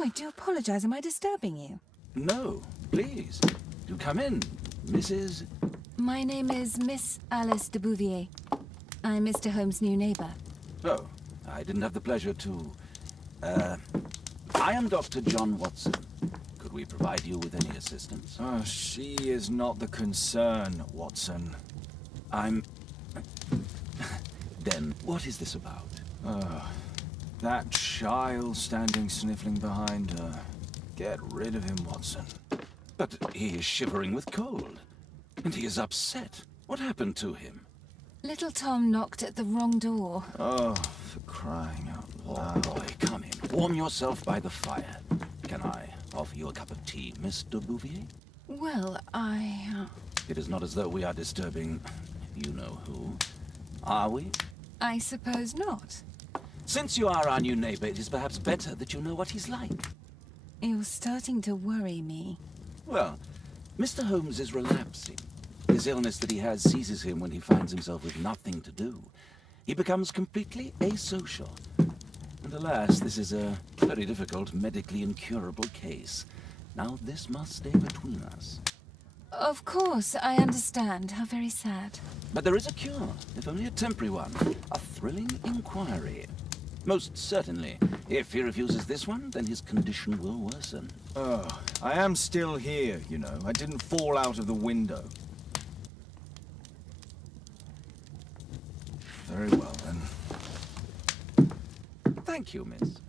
Oh, I do apologize. Am I disturbing you? No, please. Do come in, Mrs. My name is Miss Alice de Bouvier. I'm Mr. Holmes' new neighbor. Oh, I didn't have the pleasure to... I am Dr. John Watson. Could we provide you with any assistance? Oh, she is not the concern, Watson. I'm... Then, what is this about? That child standing sniffling behind her. Get rid of him, Watson. But he is shivering with cold. And he is upset. What happened to him? Little Tom knocked at the wrong door. Oh, for crying out loud. Oh, boy, come in. Warm yourself by the fire. Can I offer you a cup of tea, Mr. Bouvier? Well, It is not as though we are disturbing you-know-who. Are we? I suppose not. Since you are our new neighbor, it is perhaps better that you know what he's like. You're starting to worry me. Well, Mr. Holmes is relapsing. This illness that he has seizes him when he finds himself with nothing to do. He becomes completely asocial. And alas, this is a very difficult, medically incurable case. Now this must stay between us. Of course, I understand. How very sad. But there is a cure, if only a temporary one. A thrilling inquiry. Most certainly. If he refuses this one, then his condition will worsen. Oh, I am still here, you know. I didn't fall out of the window. Very well, then. Thank you, miss.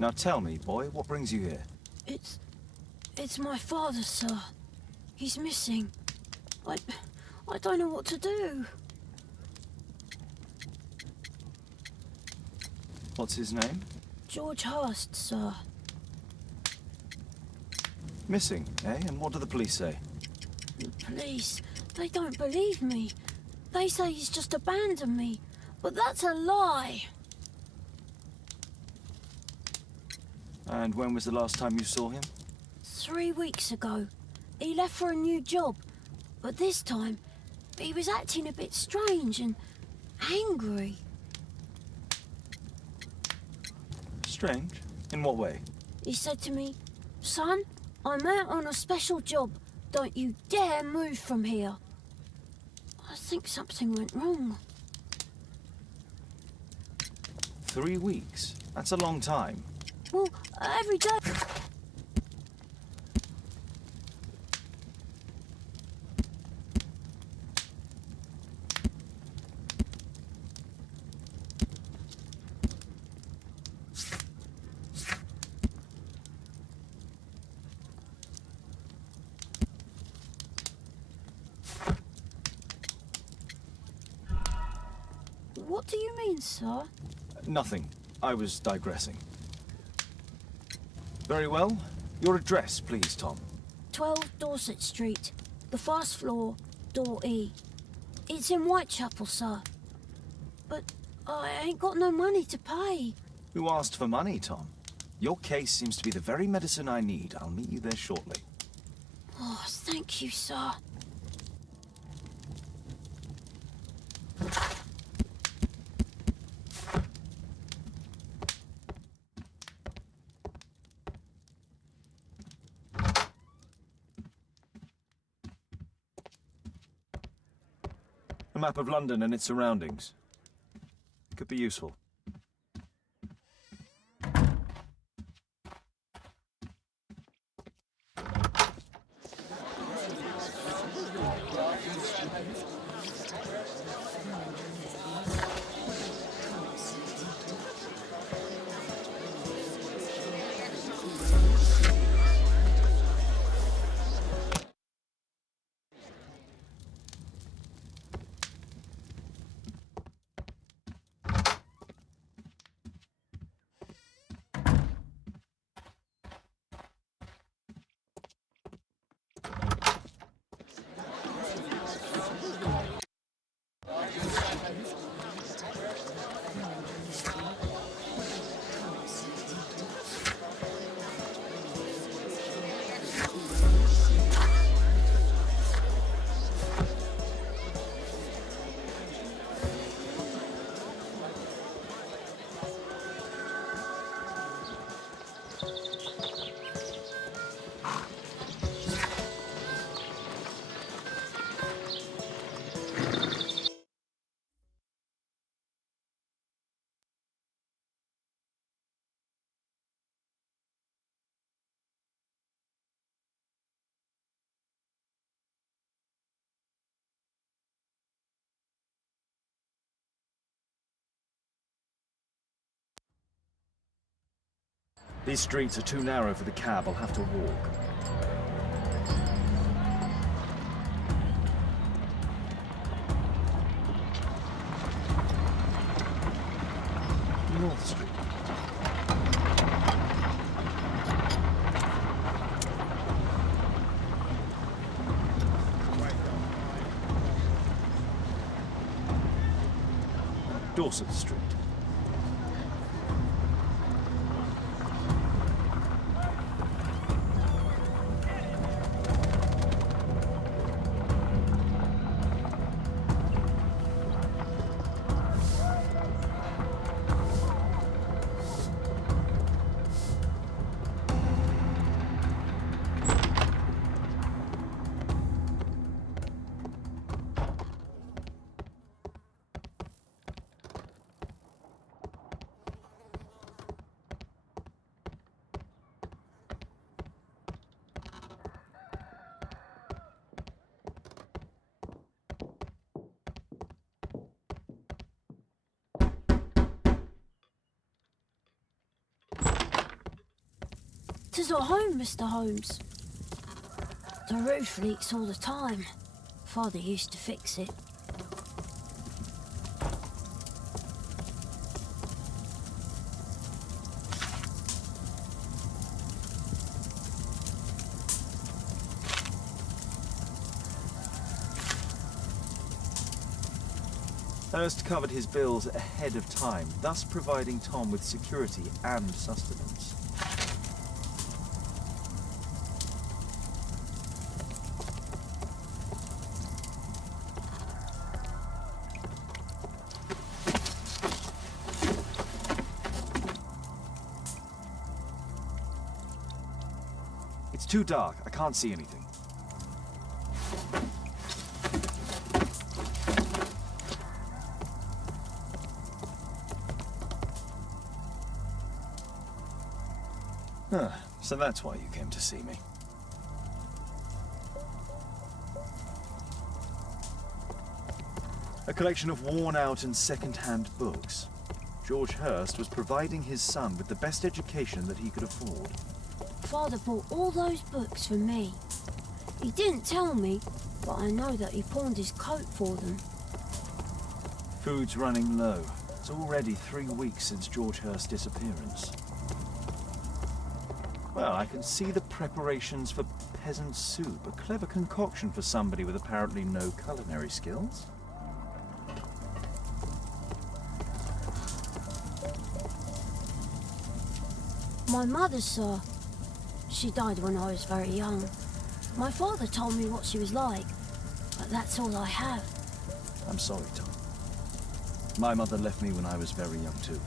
Now tell me, boy, what brings you here? It's my father, sir. He's missing. I don't know what to do. What's his name? George Hurst, sir. Missing, eh? And what do the police say? The police, they don't believe me. They say he's just abandoned me, but that's a lie. And when was the last time you saw him? 3 weeks ago. He left for a new job, but this time he was acting a bit strange and angry. Strange? In what way? He said to me, "Son, I'm out on a special job. Don't you dare move from here." I think something went wrong. 3 weeks? That's a long time. Well, every day... What do you mean, sir? Nothing. I was digressing. Very well. Your address, please, Tom. 12 Dorset Street, the first floor, door E. It's in Whitechapel, sir. But I ain't got no money to pay. Who asked for money, Tom? Your case seems to be the very medicine I need. I'll meet you there shortly. Oh, thank you, sir. A map of London and its surroundings. Could be useful. These streets are too narrow for the cab. I'll have to walk. North Street. Dorset Street. Water's at home, Mr. Holmes. The roof leaks all the time. Father used to fix it. Hurst covered his bills ahead of time, thus providing Tom with security and sustenance. It's too dark. I can't see anything. So that's why you came to see me. A collection of worn-out and second-hand books. George Hurst was providing his son with the best education that he could afford. Father bought all those books for me. He didn't tell me, but I know that he pawned his coat for them. Food's running low. It's already 3 weeks since George Hurst's disappearance. Well, I can see the preparations for peasant soup, a clever concoction for somebody with apparently no culinary skills. My mother, sir. She died when I was very young. My father told me what she was like, but that's all I have. I'm sorry, Tom. My mother left me when I was very young, too.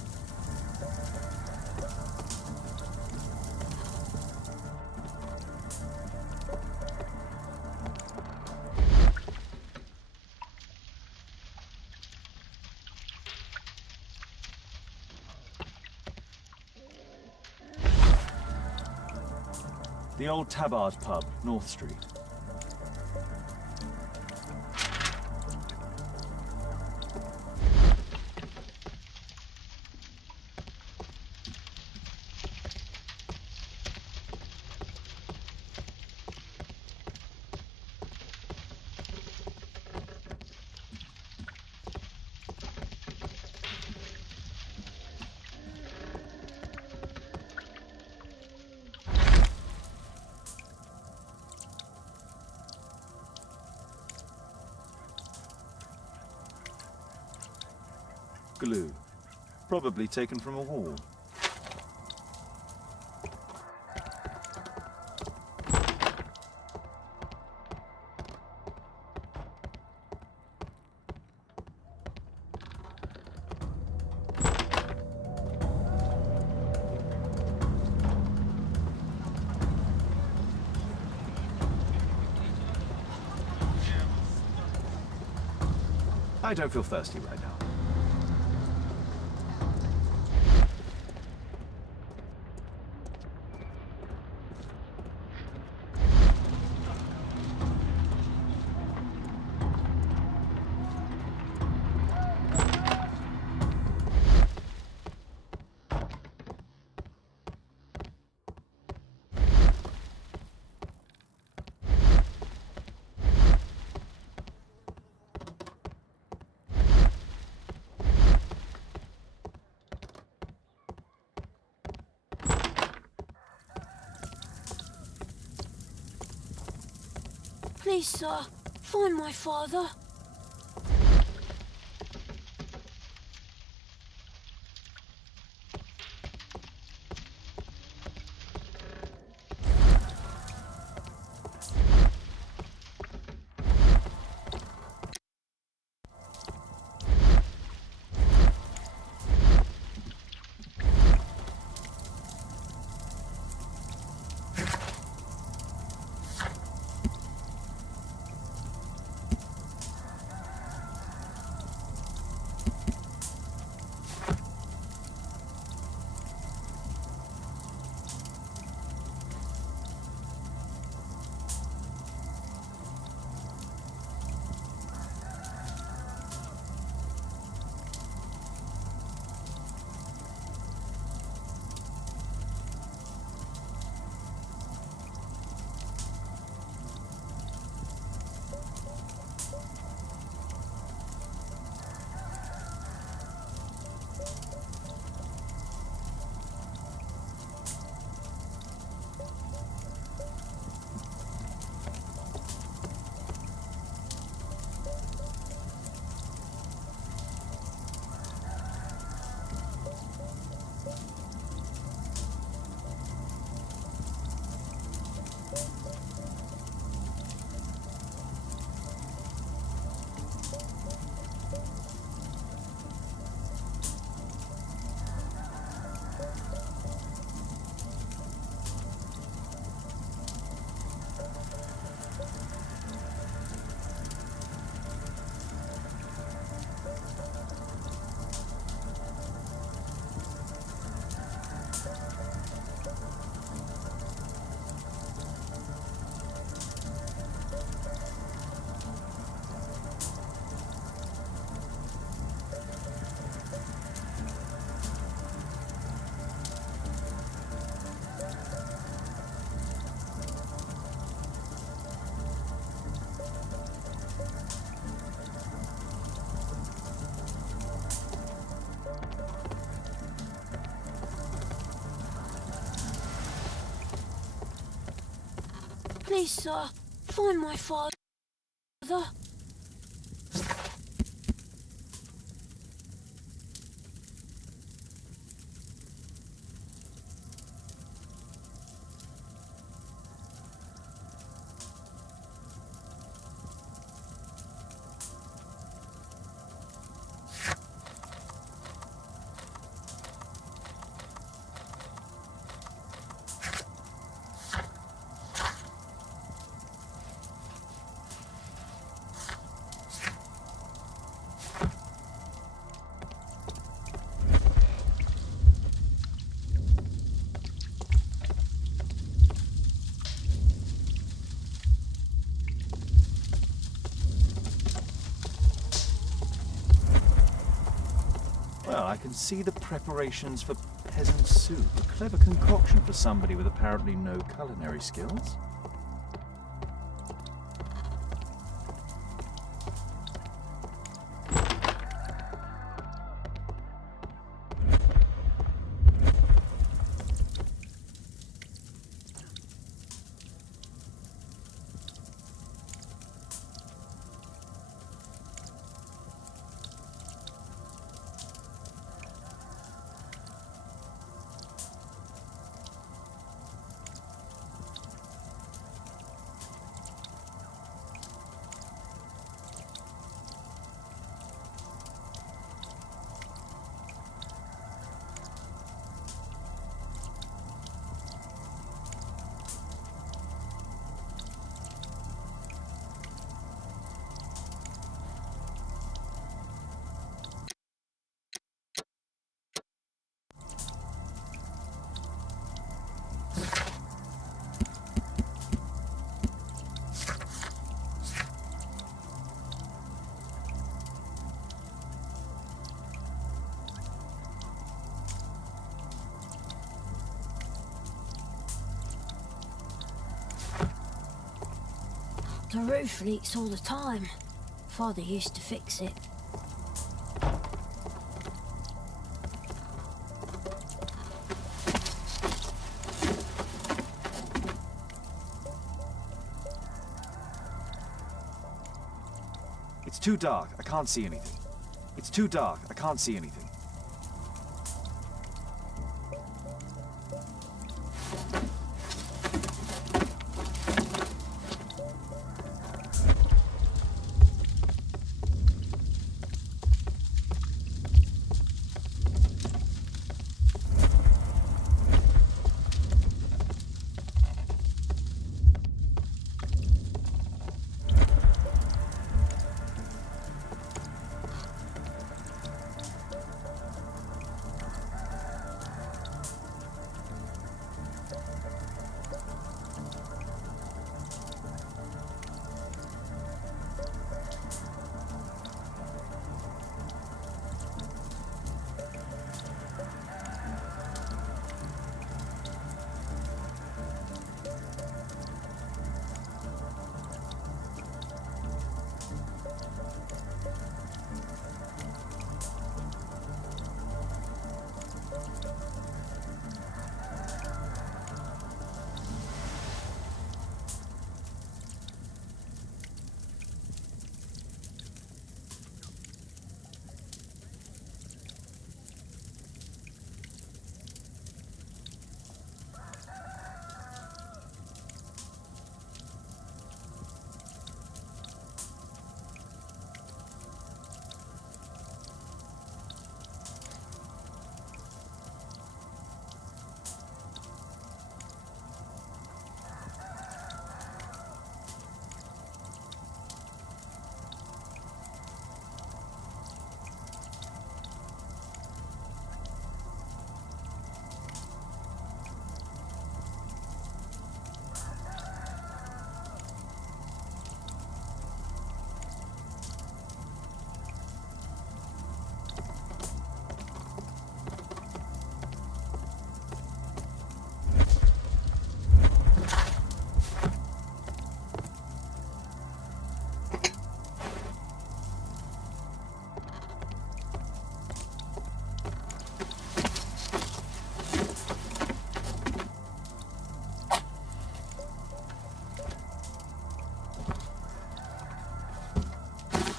The old Tabard pub, North Street. Glue. Probably taken from a wall. I don't feel thirsty right now. Please, sir, find my father. Please, sir, find my father. Well, I can see the preparations for peasant soup. A clever concoction for somebody with apparently no culinary skills. The roof leaks all the time. Father used to fix it. It's too dark. I can't see anything. It's too dark. I can't see anything.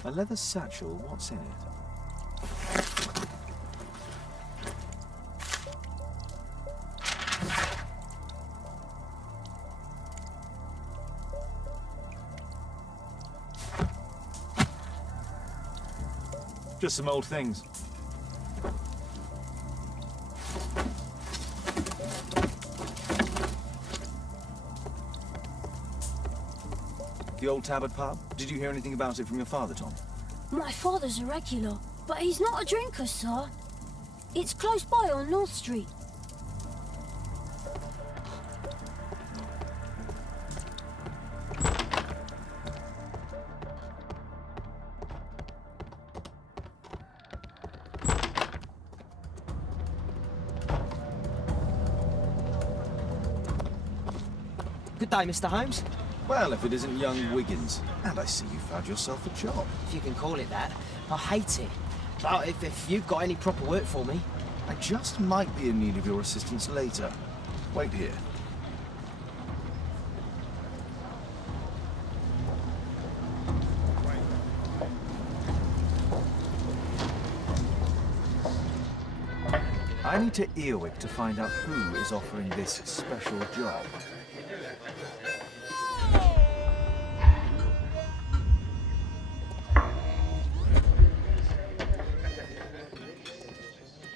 A leather satchel, what's in it? Just some old things. The old Tabard pub? Did you hear anything about it from your father, Tom? My father's a regular, but he's not a drinker, sir. It's close by on North Street. Good day, Mr. Holmes. Well, if it isn't young Wiggins. And I see you found yourself a job. If you can call it that. I hate it. But if you've got any proper work for me... I just might be in need of your assistance later. Wait here. I need to Earwig to find out who is offering this special job.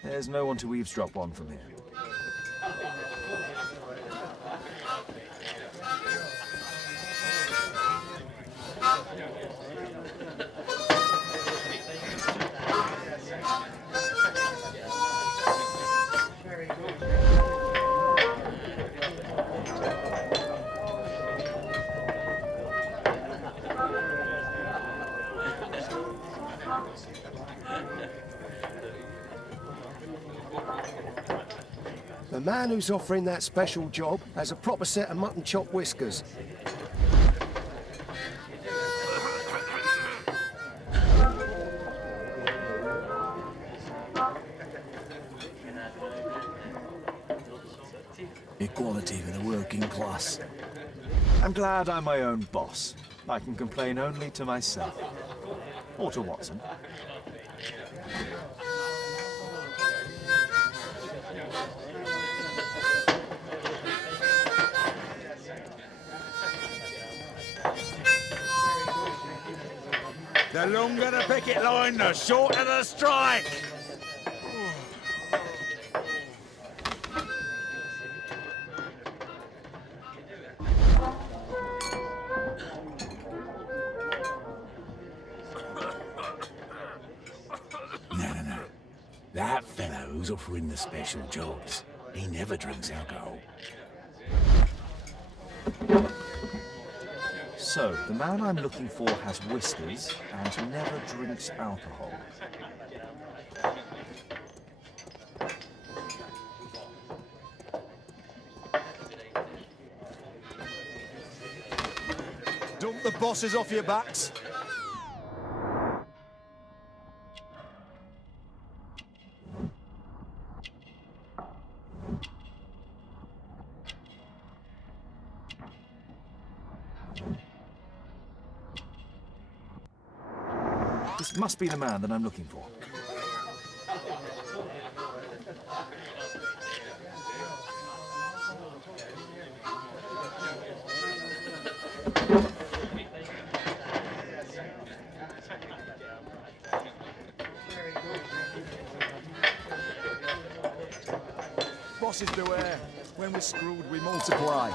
There's no one to eavesdrop on from here. The man who's offering that special job has a proper set of mutton chop whiskers. Equality for the working class. I'm glad I'm my own boss. I can complain only to myself. Or to Watson. The longer the picket line, the shorter the strike! No. That fellow who's offering the special jobs, he never drinks alcohol. So, the man I'm looking for has whiskers and never drinks alcohol. Dump the bosses off your backs. This must be the man that I'm looking for. Bosses beware. When we're screwed, we multiply.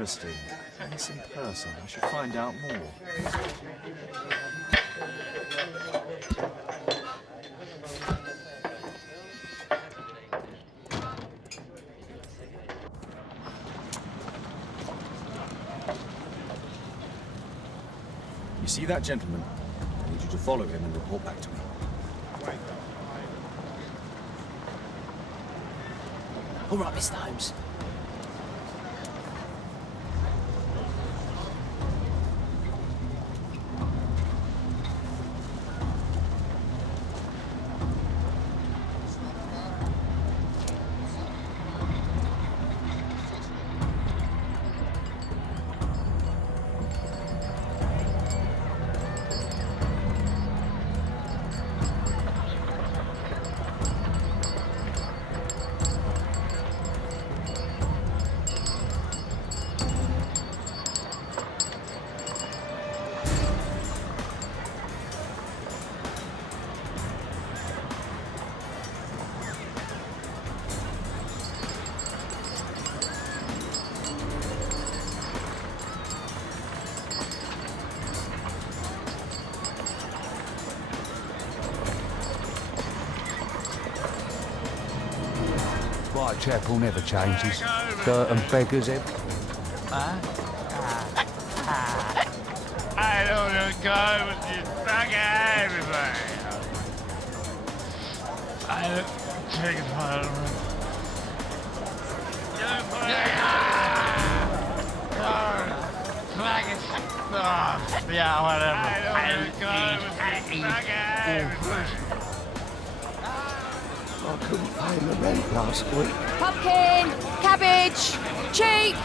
Interesting. Missing person. I should find out more. see that gentleman? I need you to follow him and report back to me. All right, Mr. Holmes. Whitechapel never changes. Dirt and beggars everywhere. I don't know, go with this bugger everybody. I don't take it for yeah, whatever. I don't go with this bugger everybody. I couldn't pay the rent last week. Pumpkin! Cabbage! Cheap!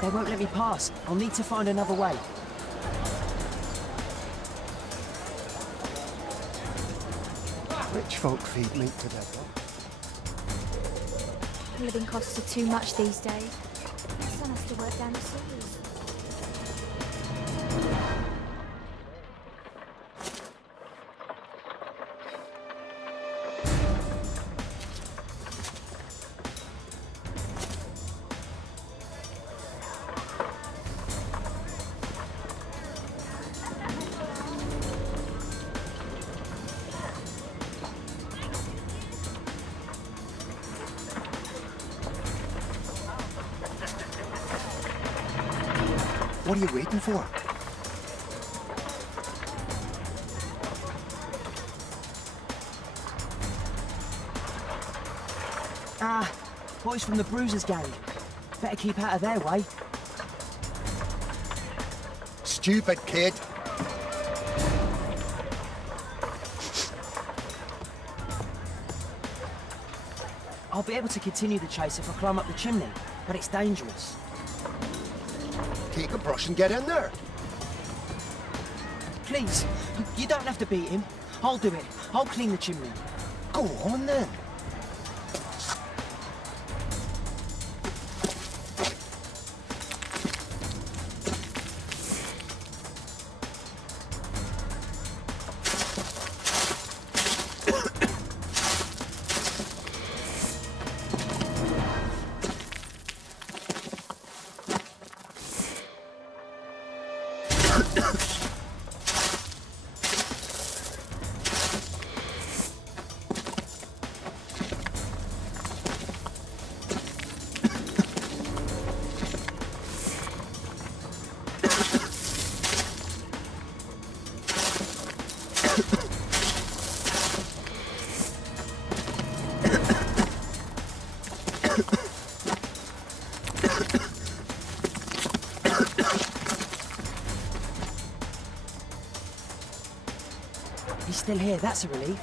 They won't let me pass. I'll need to find another way. Rich folk feed meat to their dogs. Living costs are too much these days. My son has to work down the sewers. What are you waiting for? Ah, boys from the Bruisers gang. Better keep out of their way. Stupid kid. I'll be able to continue the chase if I climb up the chimney, but it's dangerous. Take a brush and get in there. Please, you don't have to beat him. I'll do it. I'll clean the chimney. Go on then. still here, that's a relief.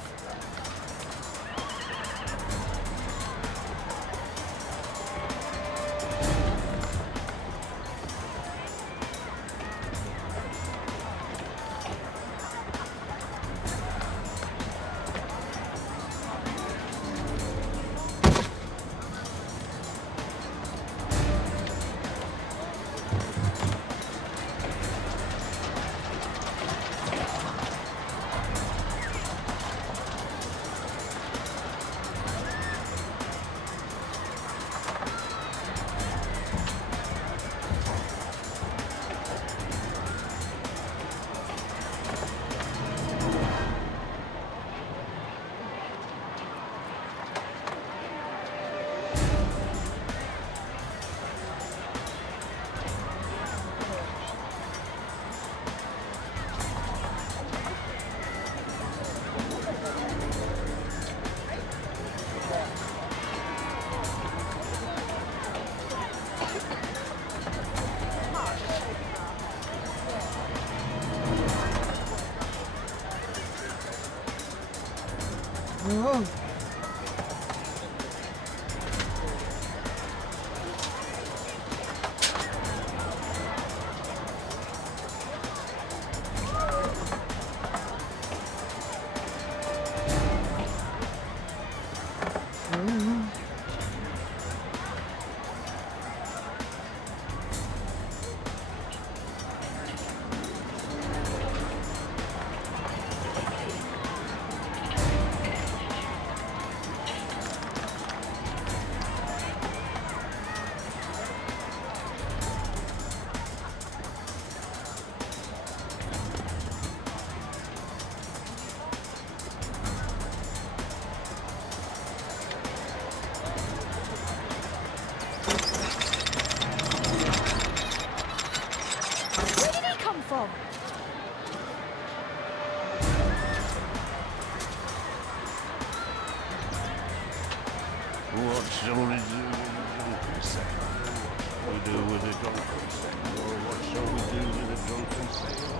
What shall we do with a drunken sailor? What shall we do with a drunken sailor?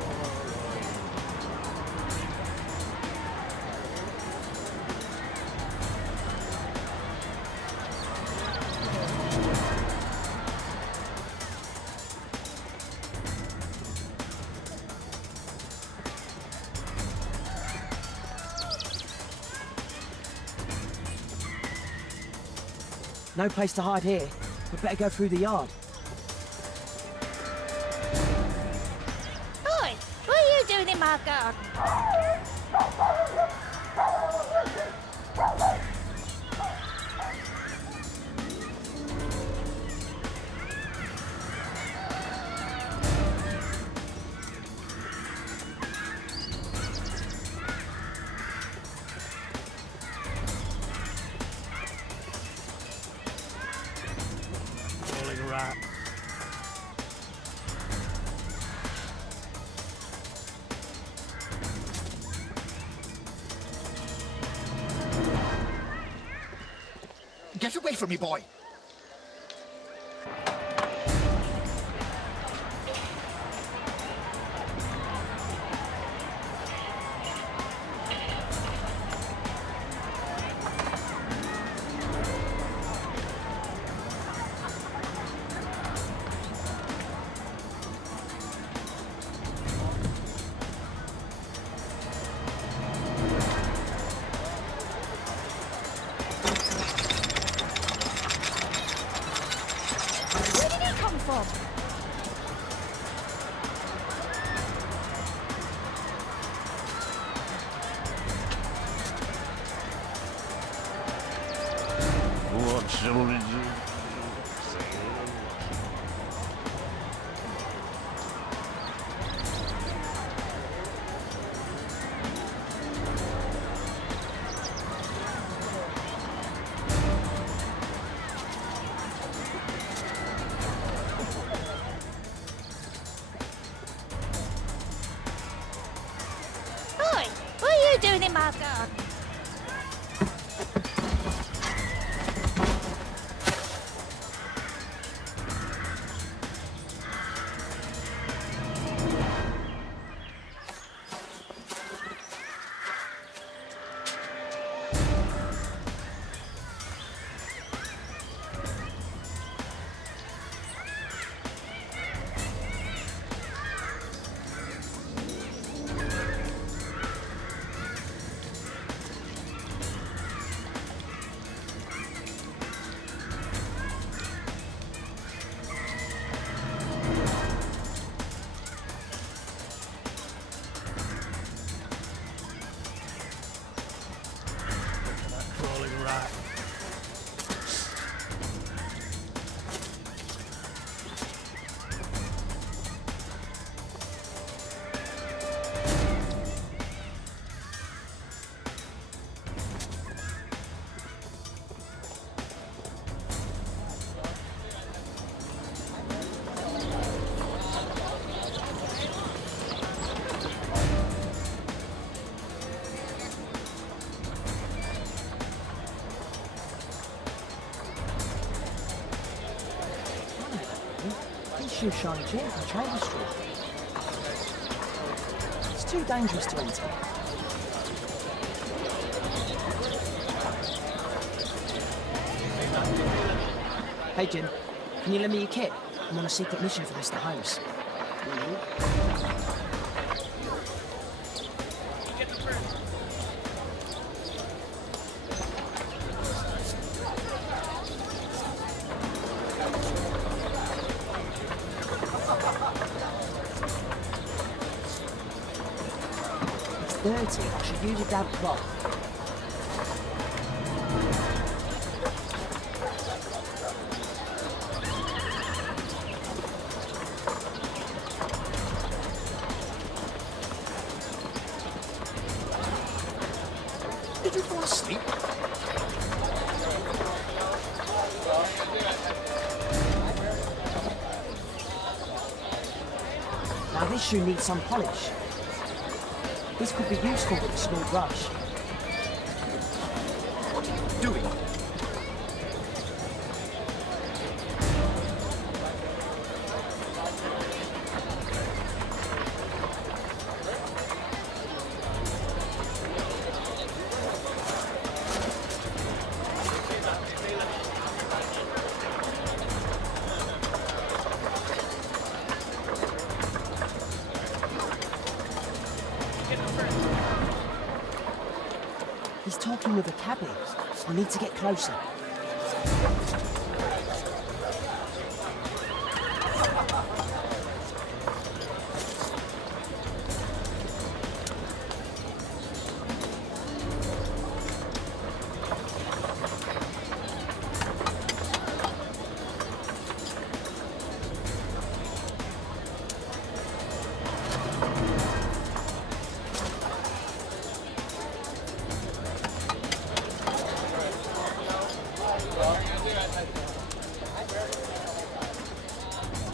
No place to hide here. We'd better go through the yard. Oi! What are you doing in my garden? Rat. Get away from me, boy! What shall we do? Oi! What are you doing in my garden? shoeshine gin from Trader Street. It's too dangerous to enter. Hey Jim, can you lend me your kit? I'm on a secret mission for Mr. Holmes. It's dirty. I should use a damp cloth. Did you fall asleep? Now this shoe needs some polish. This could be useful with a small brush. What are you doing? He's talking with a cabbie. I need to get closer.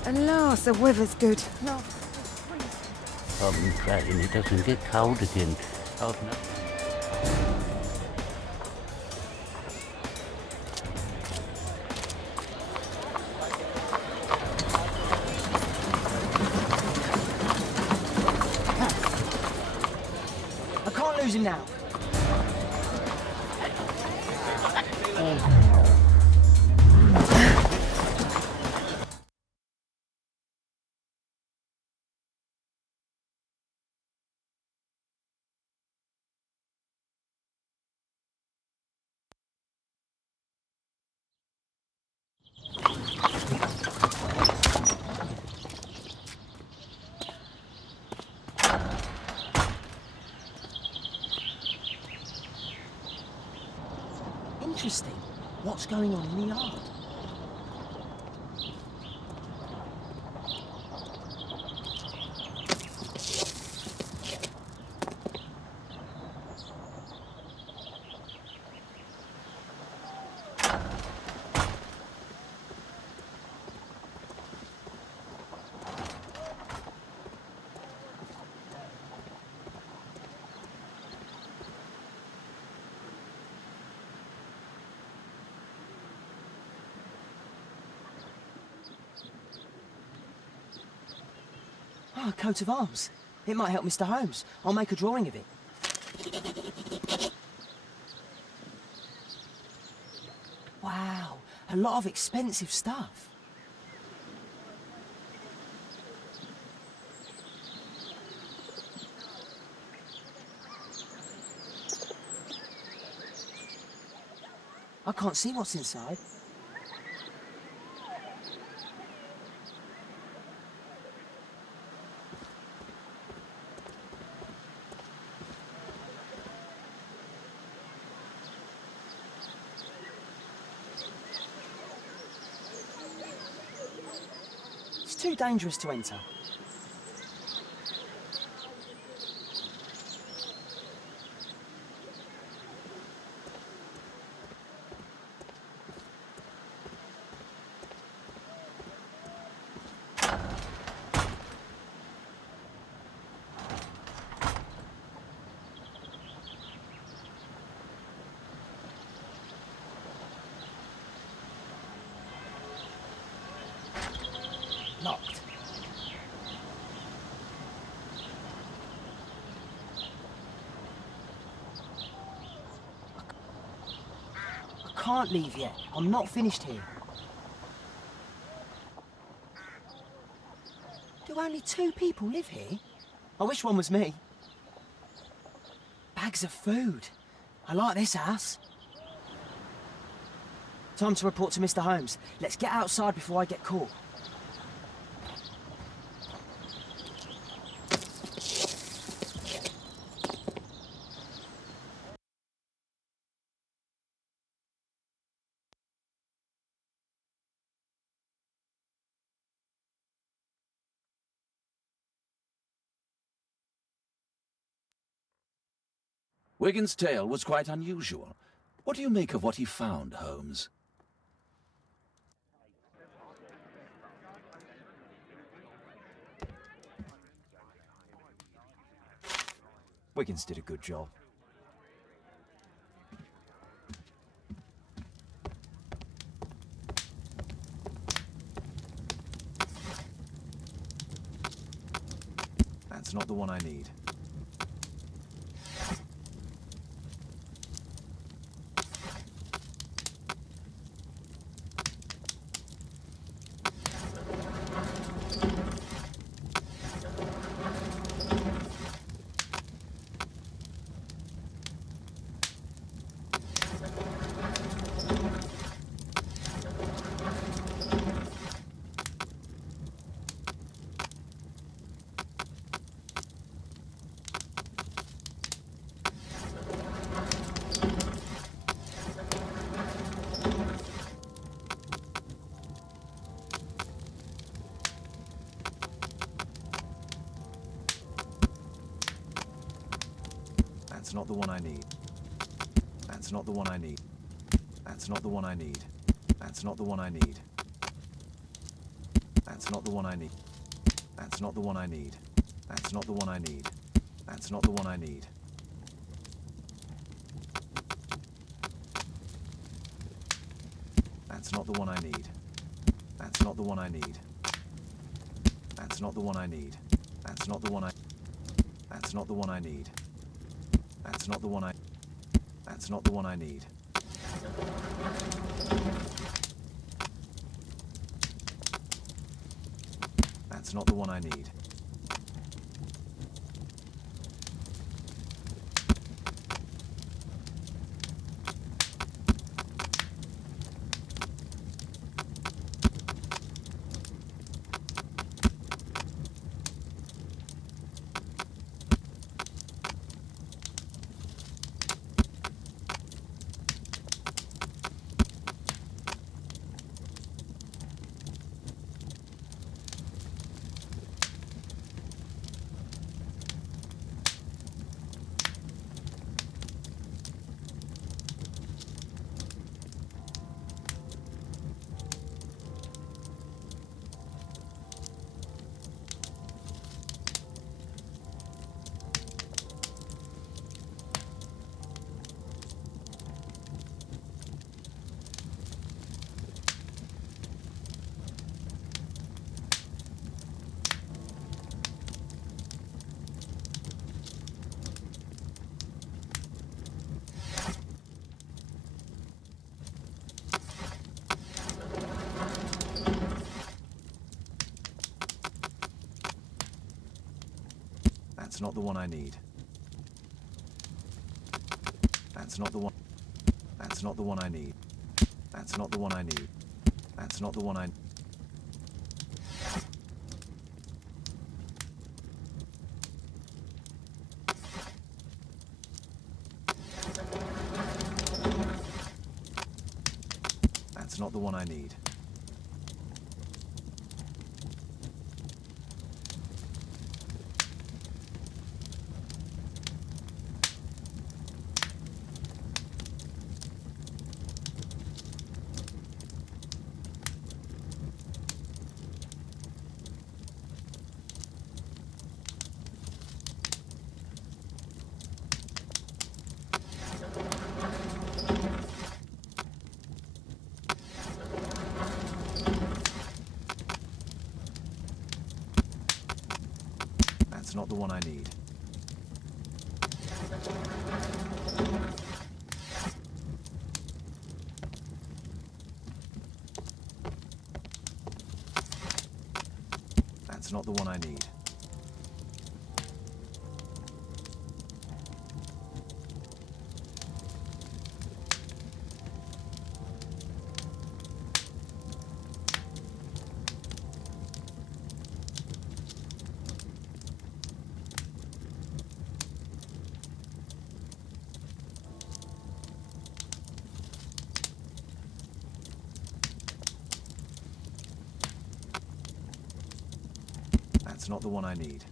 Alas, the weather's good. No. I'm praying it doesn't get cold again. I've no... I can't lose him now. Interesting. What's going on in the yard? Oh, a coat of arms. It might help Mr. Holmes. I'll make a drawing of it. Wow, a lot of expensive stuff. I can't see what's inside. It's too dangerous to enter. Locked. can't leave yet. I'm not finished here. Do only 2 people live here? I wish one was me. Bags of food. I like this house. Time to report to Mr. Holmes. Let's get outside before I get caught. Wigan's tale was quite unusual. What do you make of what he found, Holmes? Wiggins did a good job. That's not the one I need. That's not the one I need. That's not the one I need. That's not the one I need. That's not the one I need. That's not the one I need. That's not the one I need. That's not the one I need. That's not the one I need. That's not the one I need. That's not the one I need. That's not the one I need. That's not the one I. That's not the one I need. That's not the one I. That's not the one I need. That's not the one I need. That's not the one I need. That's not the one. That's not the one I need. That's not the one I need. That's not the one I. That's not the one I need. That's not the one I need. That's not the one I need. That's not the one I need.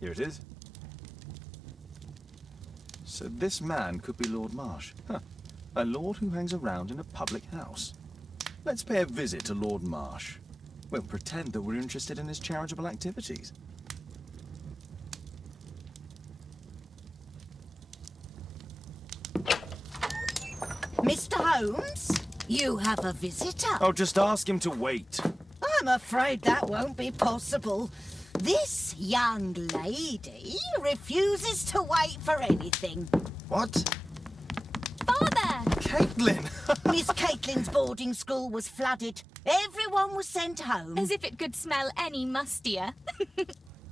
Here it is. So this man could be Lord Marsh. Huh. A lord who hangs around in a public house. Let's pay a visit to Lord Marsh. We'll pretend that we're interested in his charitable activities. Mr. Holmes, you have a visitor. Oh, just ask him to wait. I'm afraid that won't be possible. This young lady refuses to wait for anything. What? Father! Caitlin! Miss Caitlin's boarding school was flooded. Everyone was sent home. As if it could smell any mustier.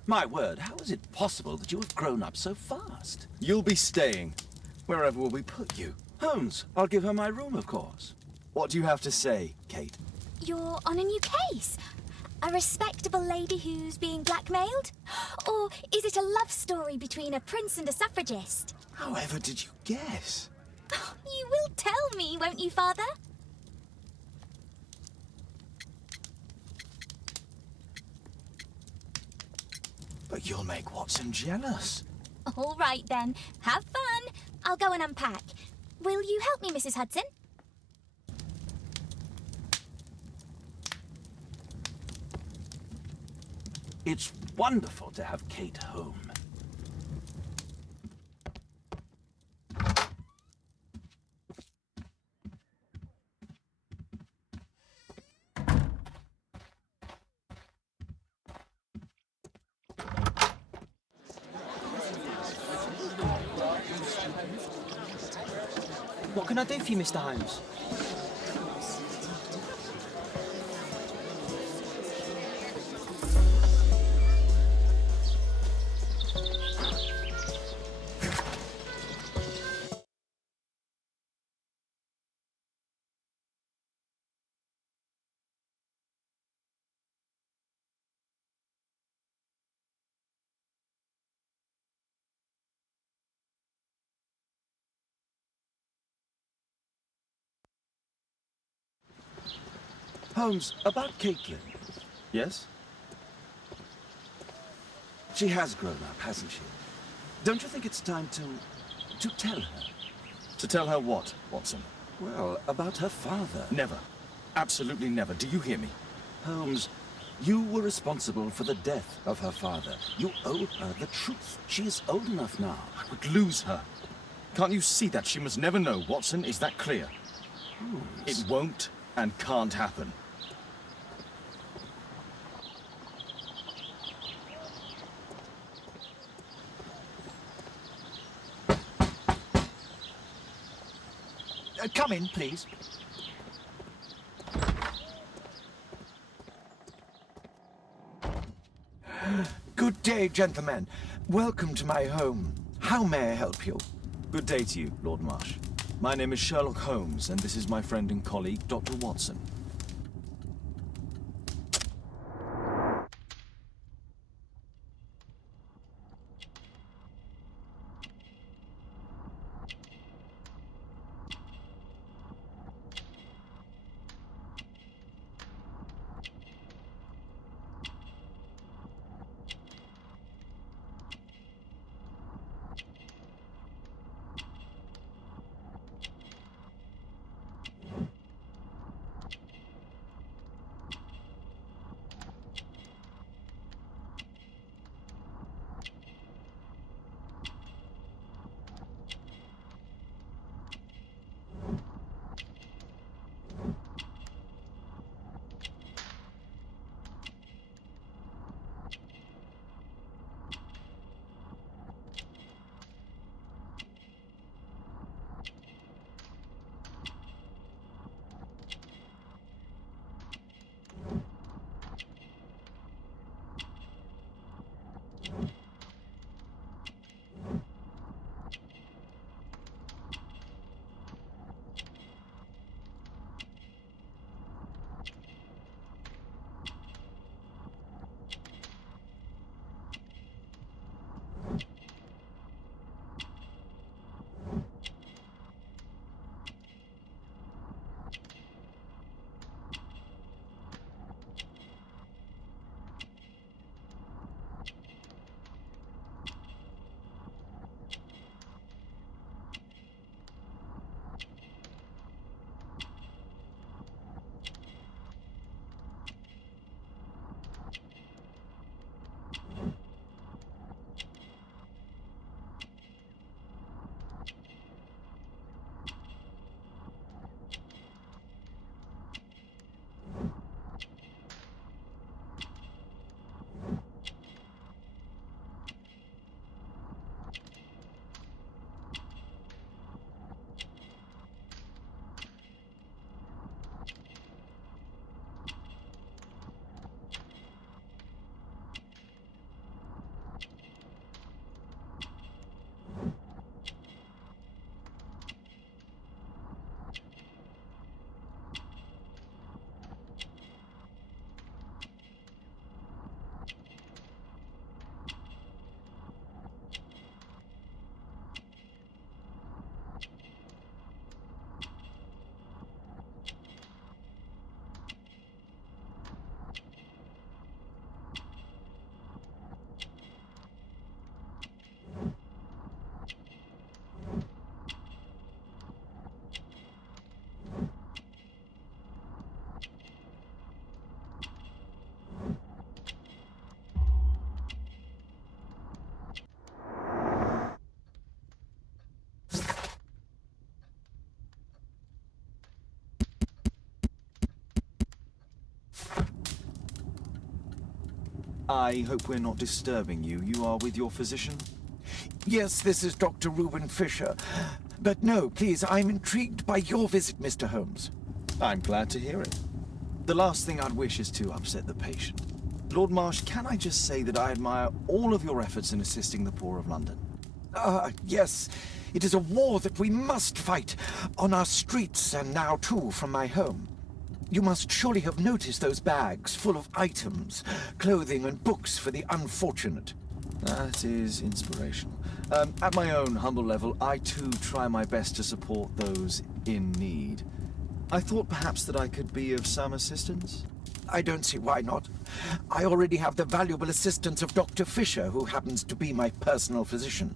My word, how is it possible that you have grown up so fast? You'll be staying. Wherever will we put you? Holmes, I'll give her my room, of course. What do you have to say, Kate? You're on a new case. A respectable lady who's being blackmailed? Or is it a love story between a prince and a suffragist? However did you guess? You will tell me, won't you, Father? But you'll make Watson jealous. All right, then. Have fun. I'll go and unpack. Will you help me, Mrs. Hudson? It's wonderful to have Kate home. What can I do for you, Mr. Holmes? Holmes, about Caitlin. Yes? She has grown up, hasn't she? Don't you think it's time to tell her? To tell her what, Watson? Well, about her father. Never. Absolutely never. Do you hear me? Holmes, you were responsible for the death of her father. You owe her the truth. She is old enough now. I would lose her. Can't you see that? She must never know, Watson. Is that clear? Holmes. It won't and can't happen. Come in, please. Good day, gentlemen. Welcome to my home. How may I help you? Good day to you, Lord Marsh. My name is Sherlock Holmes, and this is my friend and colleague, Dr. Watson. I hope we're not disturbing you. You are with your physician? Yes, this is Dr. Reuben Fisher. But no, please, I'm intrigued by your visit, Mr. Holmes. I'm glad to hear it. The last thing I'd wish is to upset the patient. Lord Marsh, can I just say that I admire all of your efforts in assisting the poor of London? Yes. It is a war that we must fight, on our streets and now too from my home. You must surely have noticed those bags full of items, clothing and books for the unfortunate. That is inspirational. At my own humble level, I too try my best to support those in need. I thought perhaps that I could be of some assistance. I don't see why not. I already have the valuable assistance of Dr. Fisher, who happens to be my personal physician.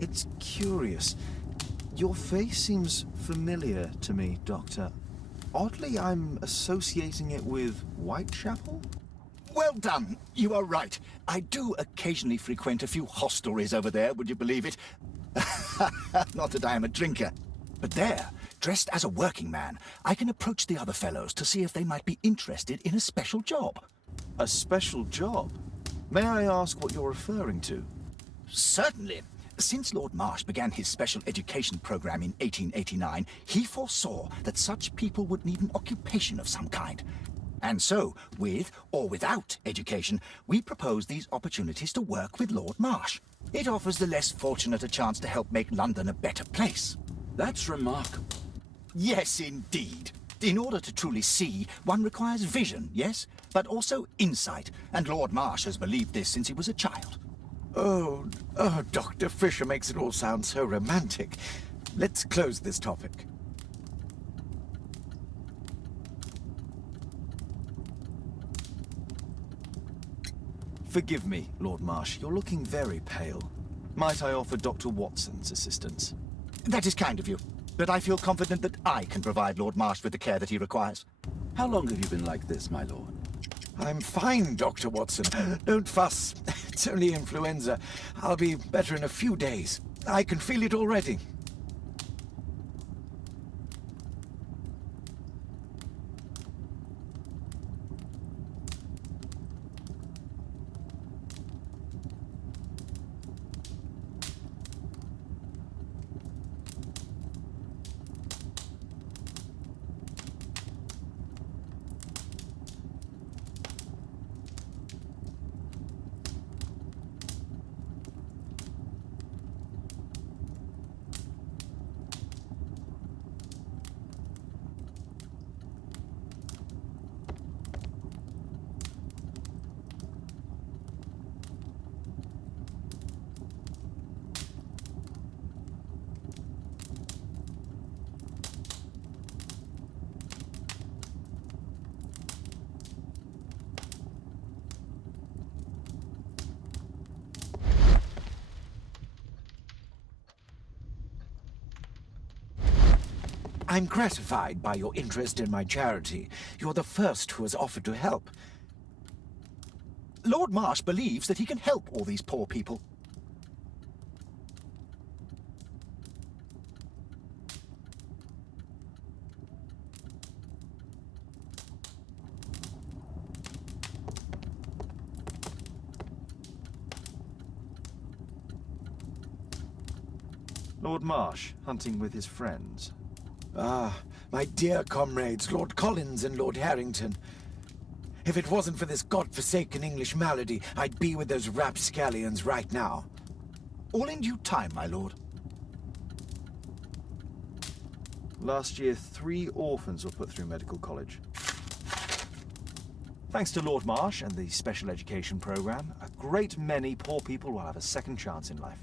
It's curious. Your face seems familiar to me, Doctor. Oddly, I'm associating it with Whitechapel? Well done. You are right. I do occasionally frequent a few hostelries over there, would you believe it? Not that I am a drinker. But there, dressed as a working man, I can approach the other fellows to see if they might be interested in a special job. A special job? May I ask what you're referring to? Certainly. Since Lord Marsh began his special education program in 1889, he foresaw that such people would need an occupation of some kind. And so, with or without education, we propose these opportunities to work with Lord Marsh. It offers the less fortunate a chance to help make London a better place. That's remarkable. Yes, indeed. In order to truly see, one requires vision, yes, but also insight, and Lord Marsh has believed this since he was a child. Oh, Dr. Fisher makes it all sound so romantic. Let's close this topic. Forgive me, Lord Marsh. You're looking very pale. Might I offer Dr. Watson's assistance? That is kind of you, but I feel confident that I can provide Lord Marsh with the care that he requires. How long have you been like this, my lord? I'm fine, Dr. Watson. Don't fuss. It's only influenza. I'll be better in a few days. I can feel it already. I'm gratified by your interest in my charity. You're the first who has offered to help. Lord Marsh believes that he can help all these poor people. Lord Marsh, hunting with his friends. Ah, my dear comrades, Lord Collins and Lord Harrington. If it wasn't for this godforsaken English malady, I'd be with those rapscallions right now. All in due time, my lord. Last year, 3 orphans were put through medical college. Thanks to Lord Marsh and the special education program, a great many poor people will have a second chance in life.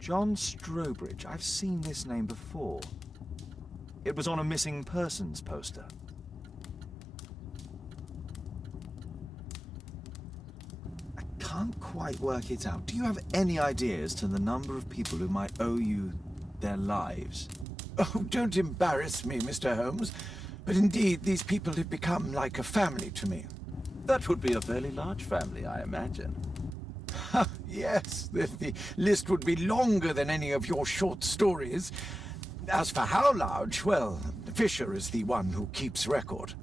John Strobridge. I've seen this name before. It was on a missing persons poster. I can't quite work it out. Do you have any idea as to the number of people who might owe you their lives? Oh, don't embarrass me, Mr. Holmes. But indeed, these people have become like a family to me. That would be a fairly large family, I imagine. Yes, the list would be longer than any of your short stories. As for how large, well, Fisher is the one who keeps record.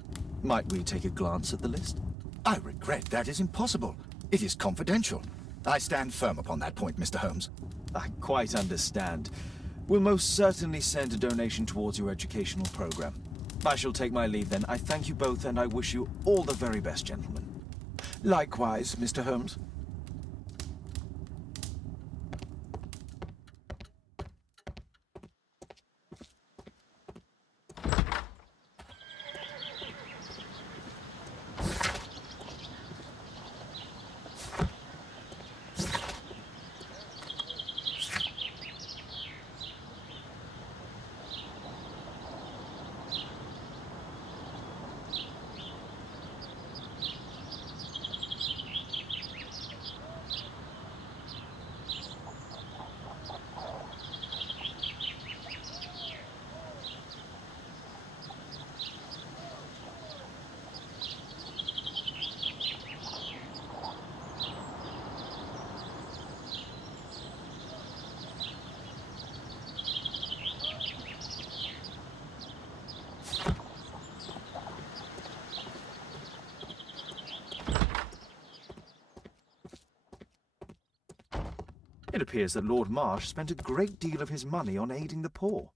Might we take a glance at the list? I regret that is impossible. It is confidential. I stand firm upon that point, Mr. Holmes. I quite understand. We'll most certainly send a donation towards your educational program. I shall take my leave then. I thank you both, and I wish you all the very best, gentlemen. Likewise, Mr. Holmes. It appears that Lord Marsh spent a great deal of his money on aiding the poor.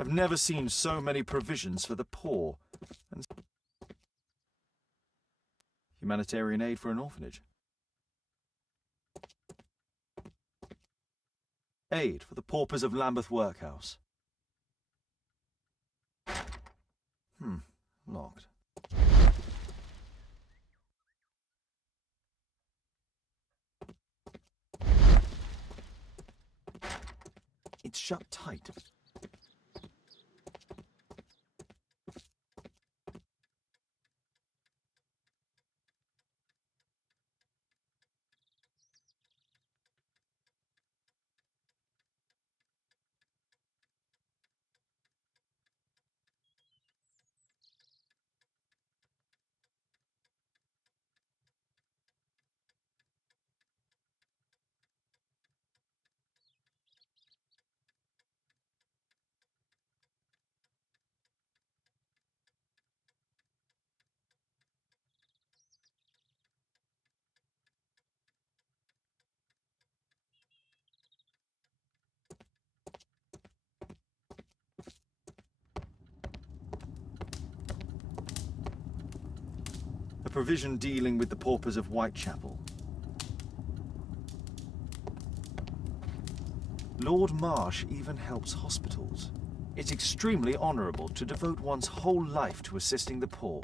I've never seen so many provisions for the poor. And humanitarian aid for an orphanage. Aid for the paupers of Lambeth Workhouse. Locked. It's shut tight. A provision dealing with the paupers of Whitechapel. Lord Marsh even helps hospitals. It's extremely honourable to devote one's whole life to assisting the poor.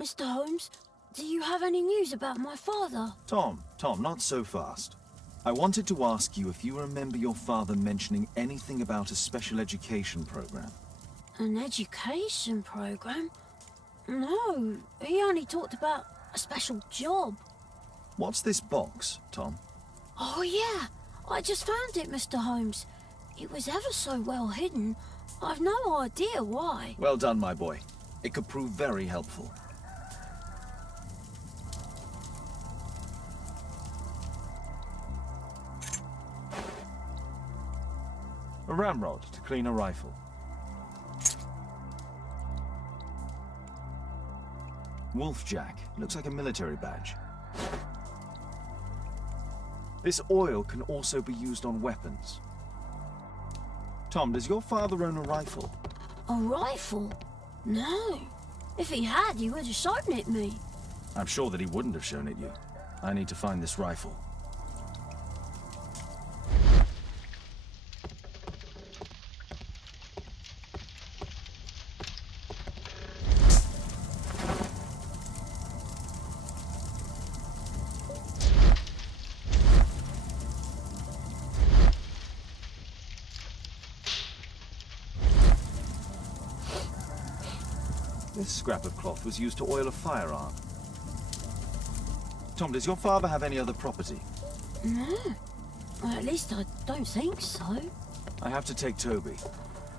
Mr. Holmes, do you have any news about my father? Tom, not so fast. I wanted to ask you if you remember your father mentioning anything about a special education program. An education program? No, he only talked about a special job. What's this box, Tom? Oh yeah, I just found it, Mr. Holmes. It was ever so well hidden. I've no idea why. Well done, my boy. It could prove very helpful. A ramrod to clean a rifle. Wolfjack. Looks like a military badge. This oil can also be used on weapons. Tom, does your father own a rifle? A rifle? No. If he had, he would have shown it me. I'm sure that he wouldn't have shown it you. I need to find this rifle. This scrap of cloth was used to oil a firearm. Tom, does your father have any other property? No. Well, at least I don't think so. I have to take Toby.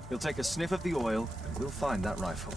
He'll take a sniff of the oil, and we'll find that rifle.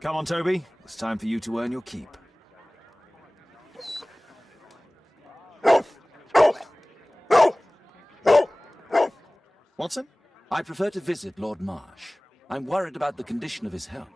Come on, Toby. It's time for you to earn your keep. Watson? I prefer to visit Lord Marsh. I'm worried about the condition of his health.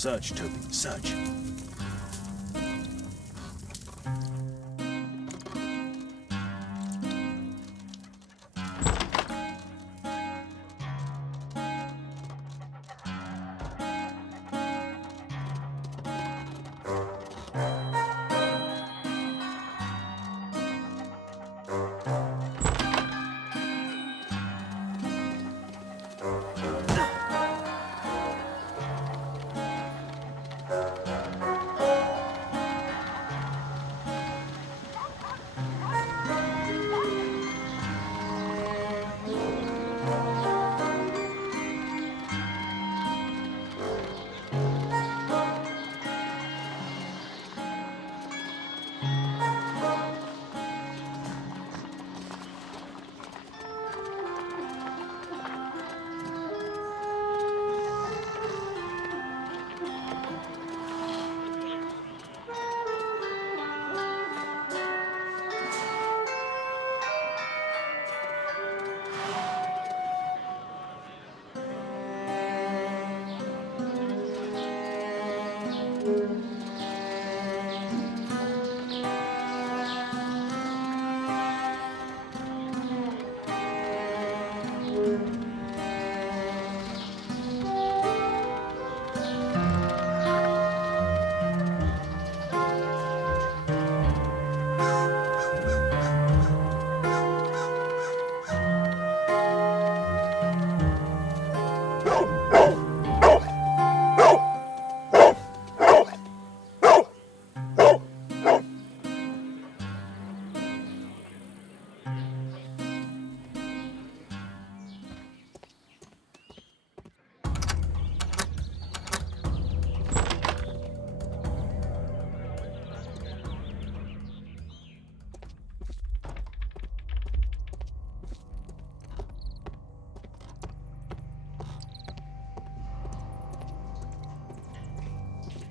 Search, Toby, search.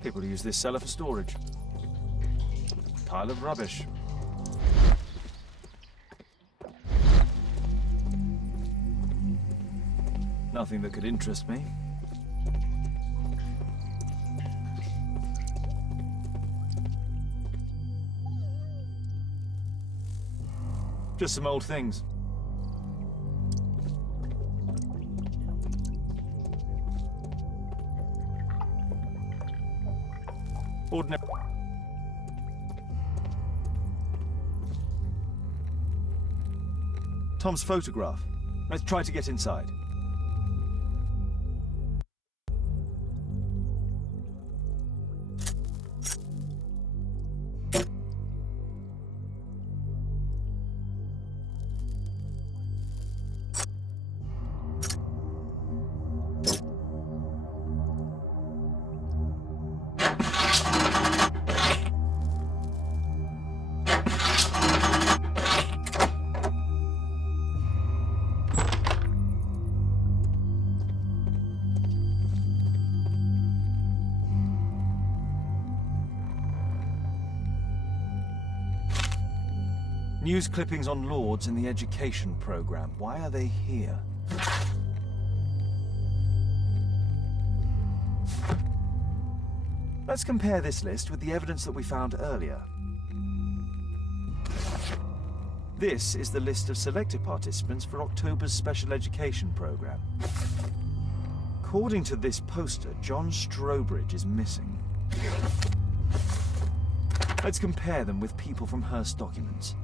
People use this cellar for storage. Pile of rubbish. Nothing that could interest me. Just some old things. Ordinary. Tom's photograph. Let's try to get inside. News clippings on Lords in the education program. Why are they here? Let's compare this list with the evidence that we found earlier. This is the list of selected participants for October's special education program. According to this poster, John Strobridge is missing. Let's compare them with people from Hearst documents.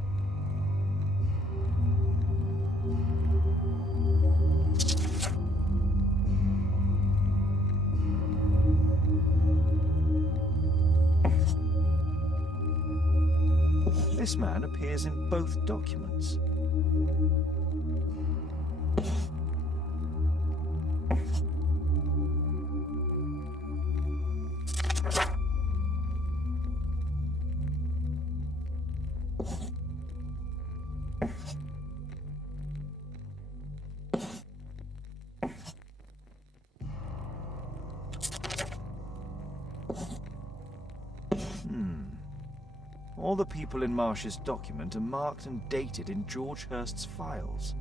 This man appears in both documents. All the people in Marsh's document are marked and dated in George Hurst's files.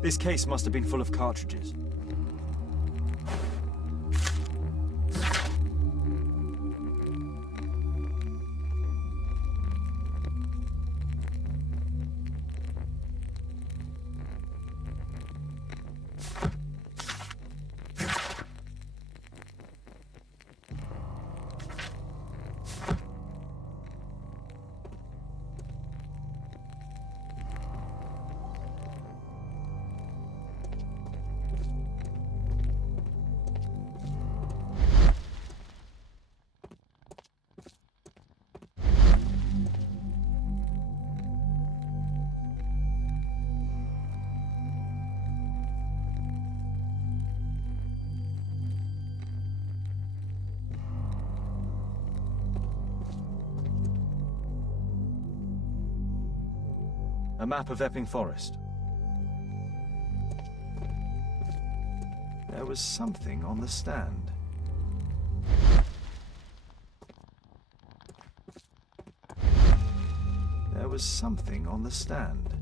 This case must have been full of cartridges. A map of Epping Forest. There was something on the stand. There was something on the stand.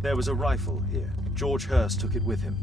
There was a rifle here. George Hurst took it with him.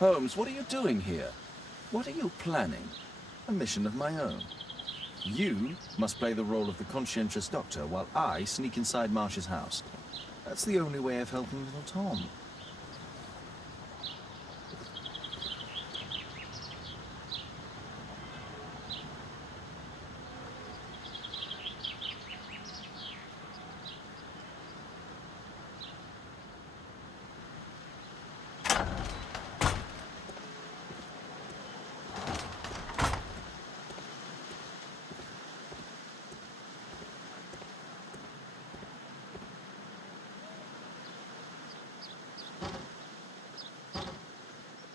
Holmes, what are you doing here? What are you planning? A mission of my own. You must play the role of the conscientious doctor while I sneak inside Marsh's house. That's the only way of helping little Tom.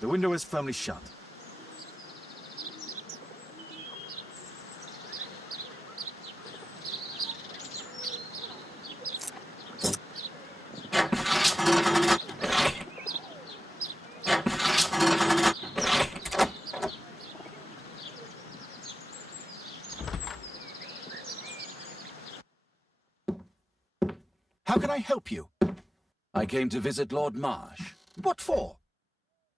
The window is firmly shut. How can I help you? I came to visit Lord Marsh. What for?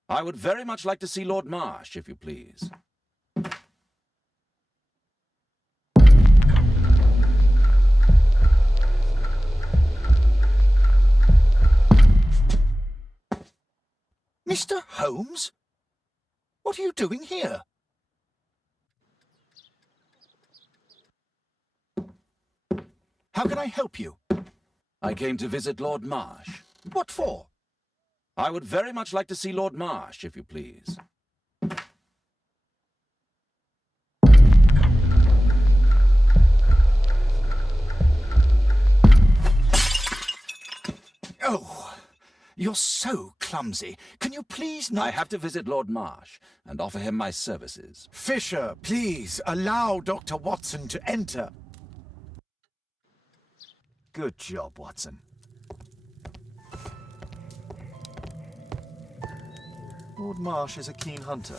I would very much like to see Lord Marsh, if you please. Mr. Holmes? What are you doing here? How can I help you? I came to visit Lord Marsh. What for? I would very much like to see Lord Marsh, if you please. Oh, you're so clumsy. Can you please not... I have to visit Lord Marsh and offer him my services. Fisher, please allow Dr. Watson to enter. Good job, Watson. Lord Marsh is a keen hunter.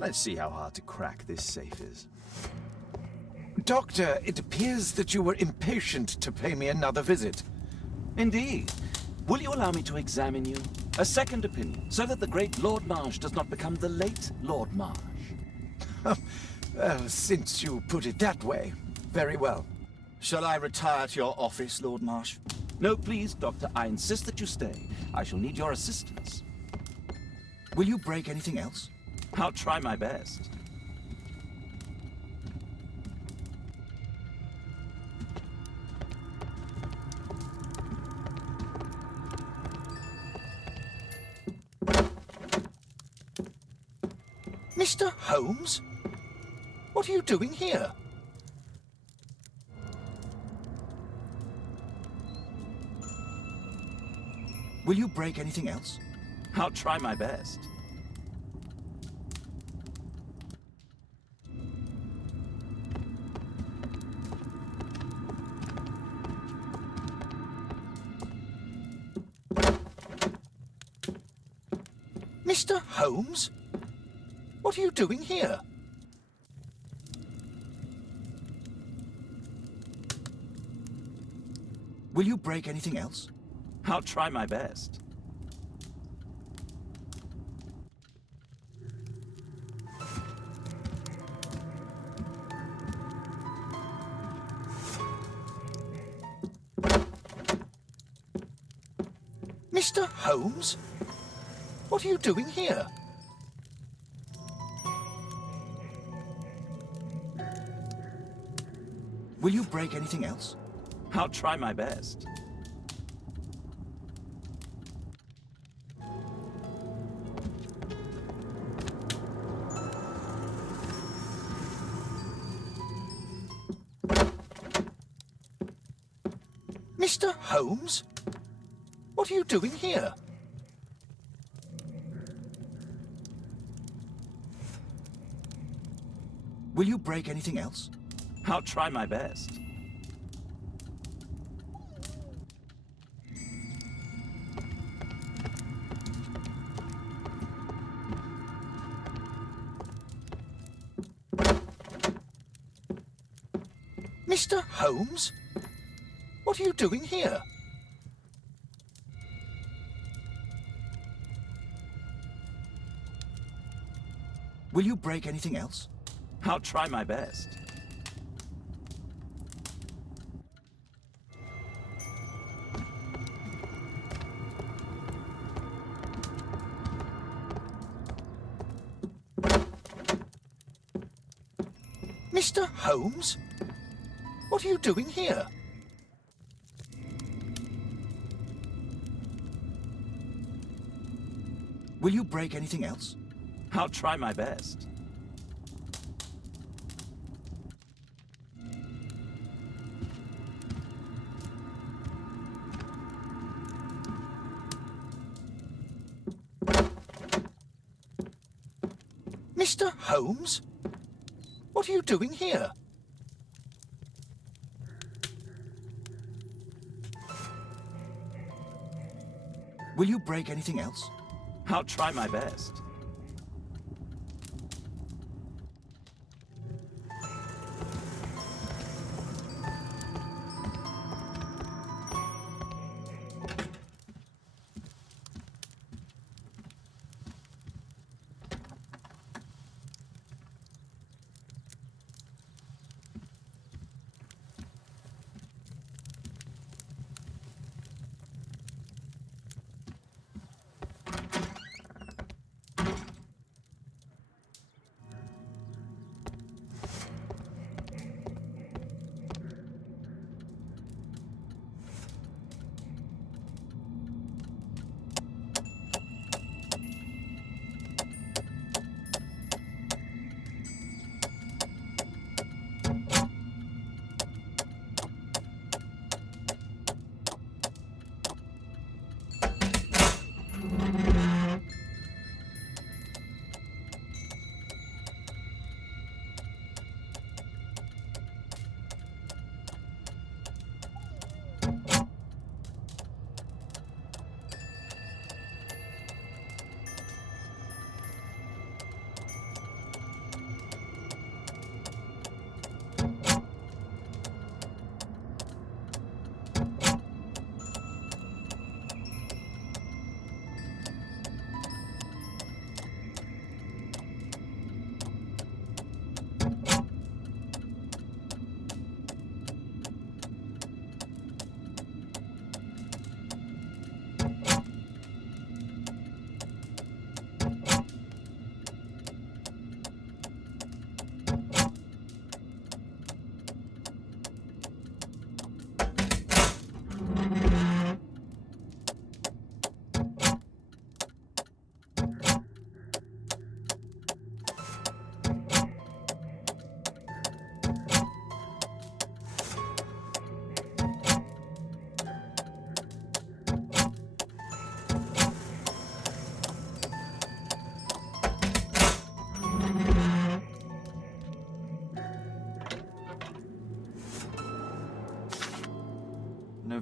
Let's see how hard to crack this safe is. Doctor, it appears that you were impatient to pay me another visit. Indeed. Will you allow me to examine you? A second opinion, so that the great Lord Marsh does not become the late Lord Marsh. Well, since you put it that way, very well. Shall I retire to your office, Lord Marsh? No, please, Doctor. I insist that you stay. I shall need your assistance. Will you break anything else? I'll try my best. Mr. Holmes? What are you doing here? Will you break anything else? I'll try my best. Mr. Holmes? What are you doing here? Will you break anything else? I'll try my best. Mr. Holmes? What are you doing here? Will you break anything else? I'll try my best. Mr. Holmes? What are you doing here? Will you break anything else? I'll try my best. Mr. Holmes? What are you doing here? Will you break anything else? I'll try my best. Mr. Holmes? What are you doing here? Will you break anything else? I'll try my best. Mr. Holmes? What are you doing here? Will you break anything else? I'll try my best.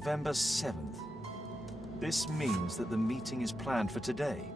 November 7th. This means that the meeting is planned for today.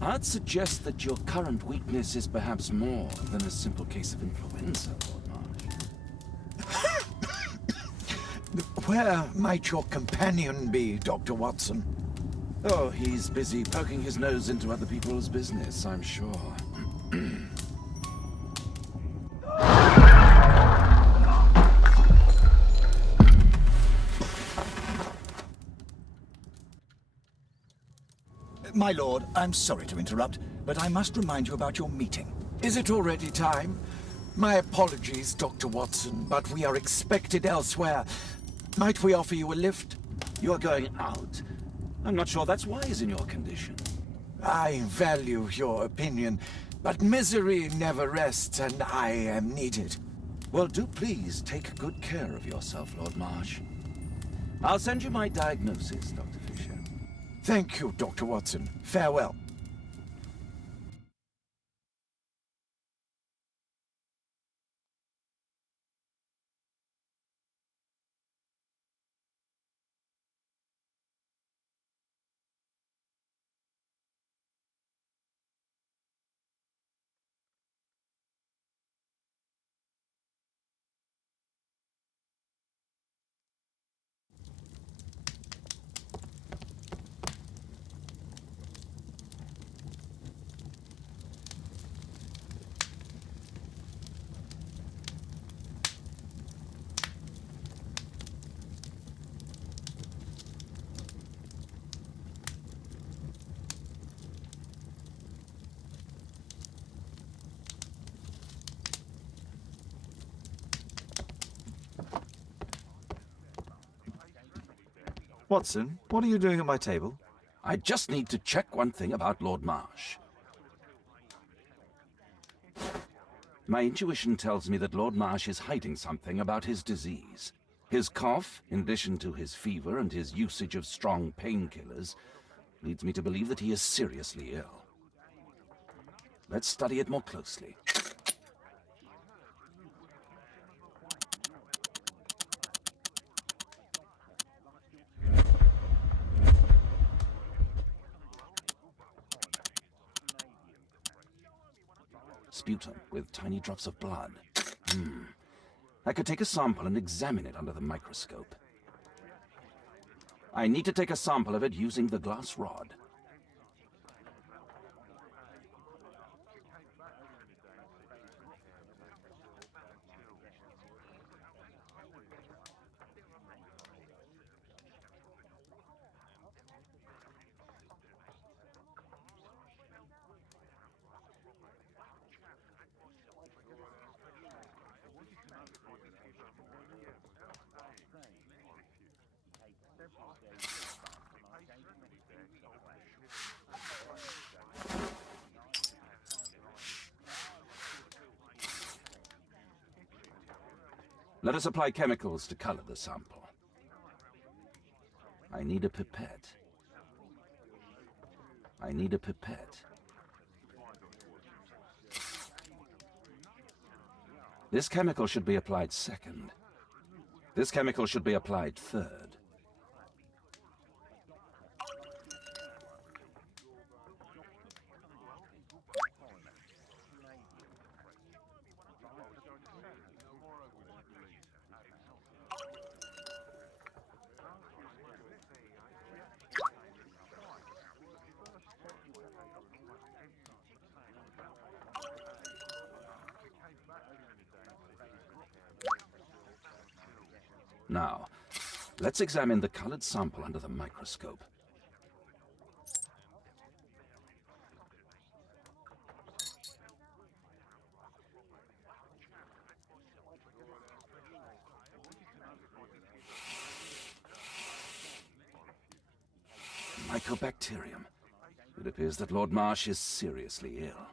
I'd suggest that your current weakness is perhaps more than a simple case of influenza, Lord Marsh. Where might your companion be, Dr. Watson? Oh, he's busy poking his nose into other people's business, I'm sure. My lord, I'm sorry to interrupt, but I must remind you about your meeting. Is it already time? My apologies, Dr. Watson, but we are expected elsewhere. Might we offer you a lift? You're going out? I'm not sure that's wise in your condition. I value your opinion, but misery never rests, and I am needed. Well, do please take good care of yourself, Lord Marsh. I'll send you my diagnosis, Dr. Fisher. Thank you, Dr. Watson. Farewell. Watson, what are you doing at my table? I just need to check one thing about Lord Marsh. My intuition tells me that Lord Marsh is hiding something about his disease. His cough, in addition to his fever and his usage of strong painkillers, leads me to believe that he is seriously ill. Let's study it more closely. Sputum with tiny drops of blood. I could take a sample and examine it under the microscope. I need to take a sample of it using the glass rod. Let us apply chemicals to color the sample. I need a pipette. I need a pipette. This chemical should be applied second. This chemical should be applied third. Now, let's examine the colored sample under the microscope. Mycobacterium. It appears that Lord Marsh is seriously ill.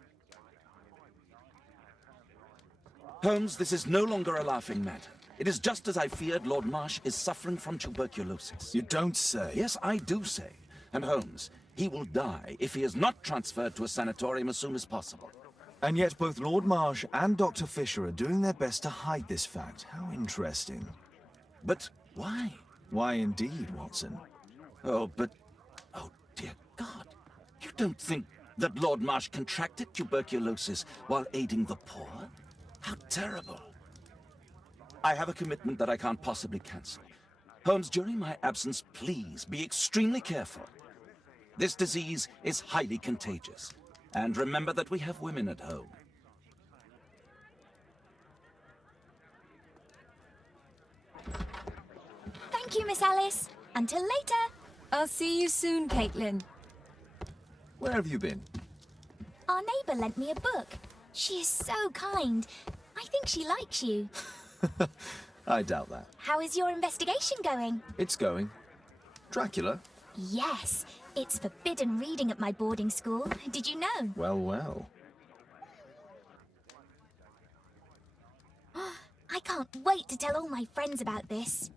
Holmes, this is no longer a laughing matter. It is just as I feared. Lord Marsh is suffering from tuberculosis. You don't say. Yes, I do say. And Holmes, he will die if he is not transferred to a sanatorium as soon as possible. And yet both Lord Marsh and Dr. Fisher are doing their best to hide this fact. How interesting. But why? Why indeed, Watson? Oh, but... Oh, dear God. You don't think that Lord Marsh contracted tuberculosis while aiding the poor? How terrible. I have a commitment that I can't possibly cancel. Holmes, during my absence, please be extremely careful. This disease is highly contagious. And remember that we have women at home. Thank you, Miss Alice. Until later. I'll see you soon, Caitlin. Where have you been? Our neighbour lent me a book. She is so kind. I think she likes you. I doubt that. How is your investigation going? It's going. Dracula? Yes, it's forbidden reading at my boarding school. Did you know? Well, well. I can't wait to tell all my friends about this.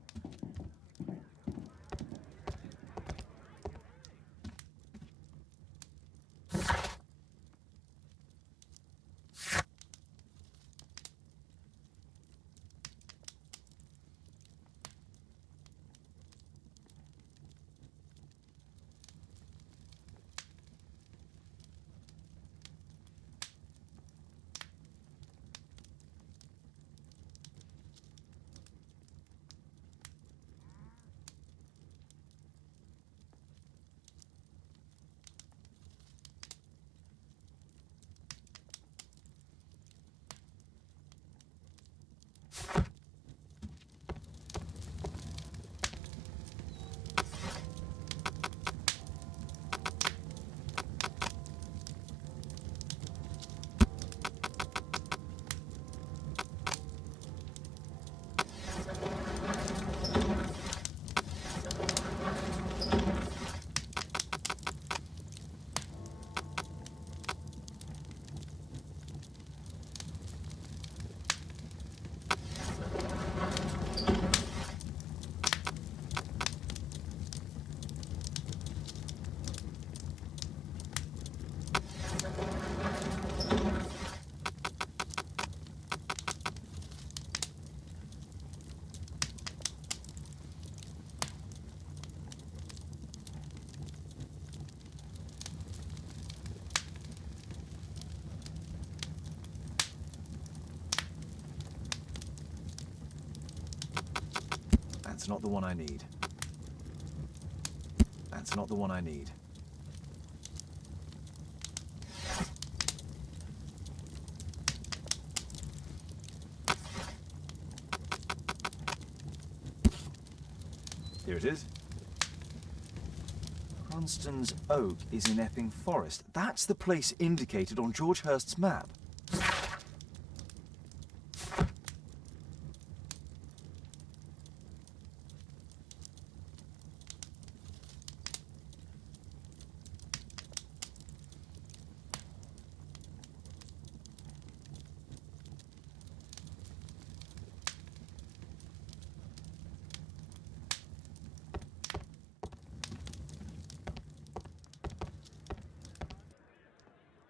That's not the one I need. That's not the one I need. Here it is. Cranston's Oak is in Epping Forest. That's the place indicated on George Hurst's map.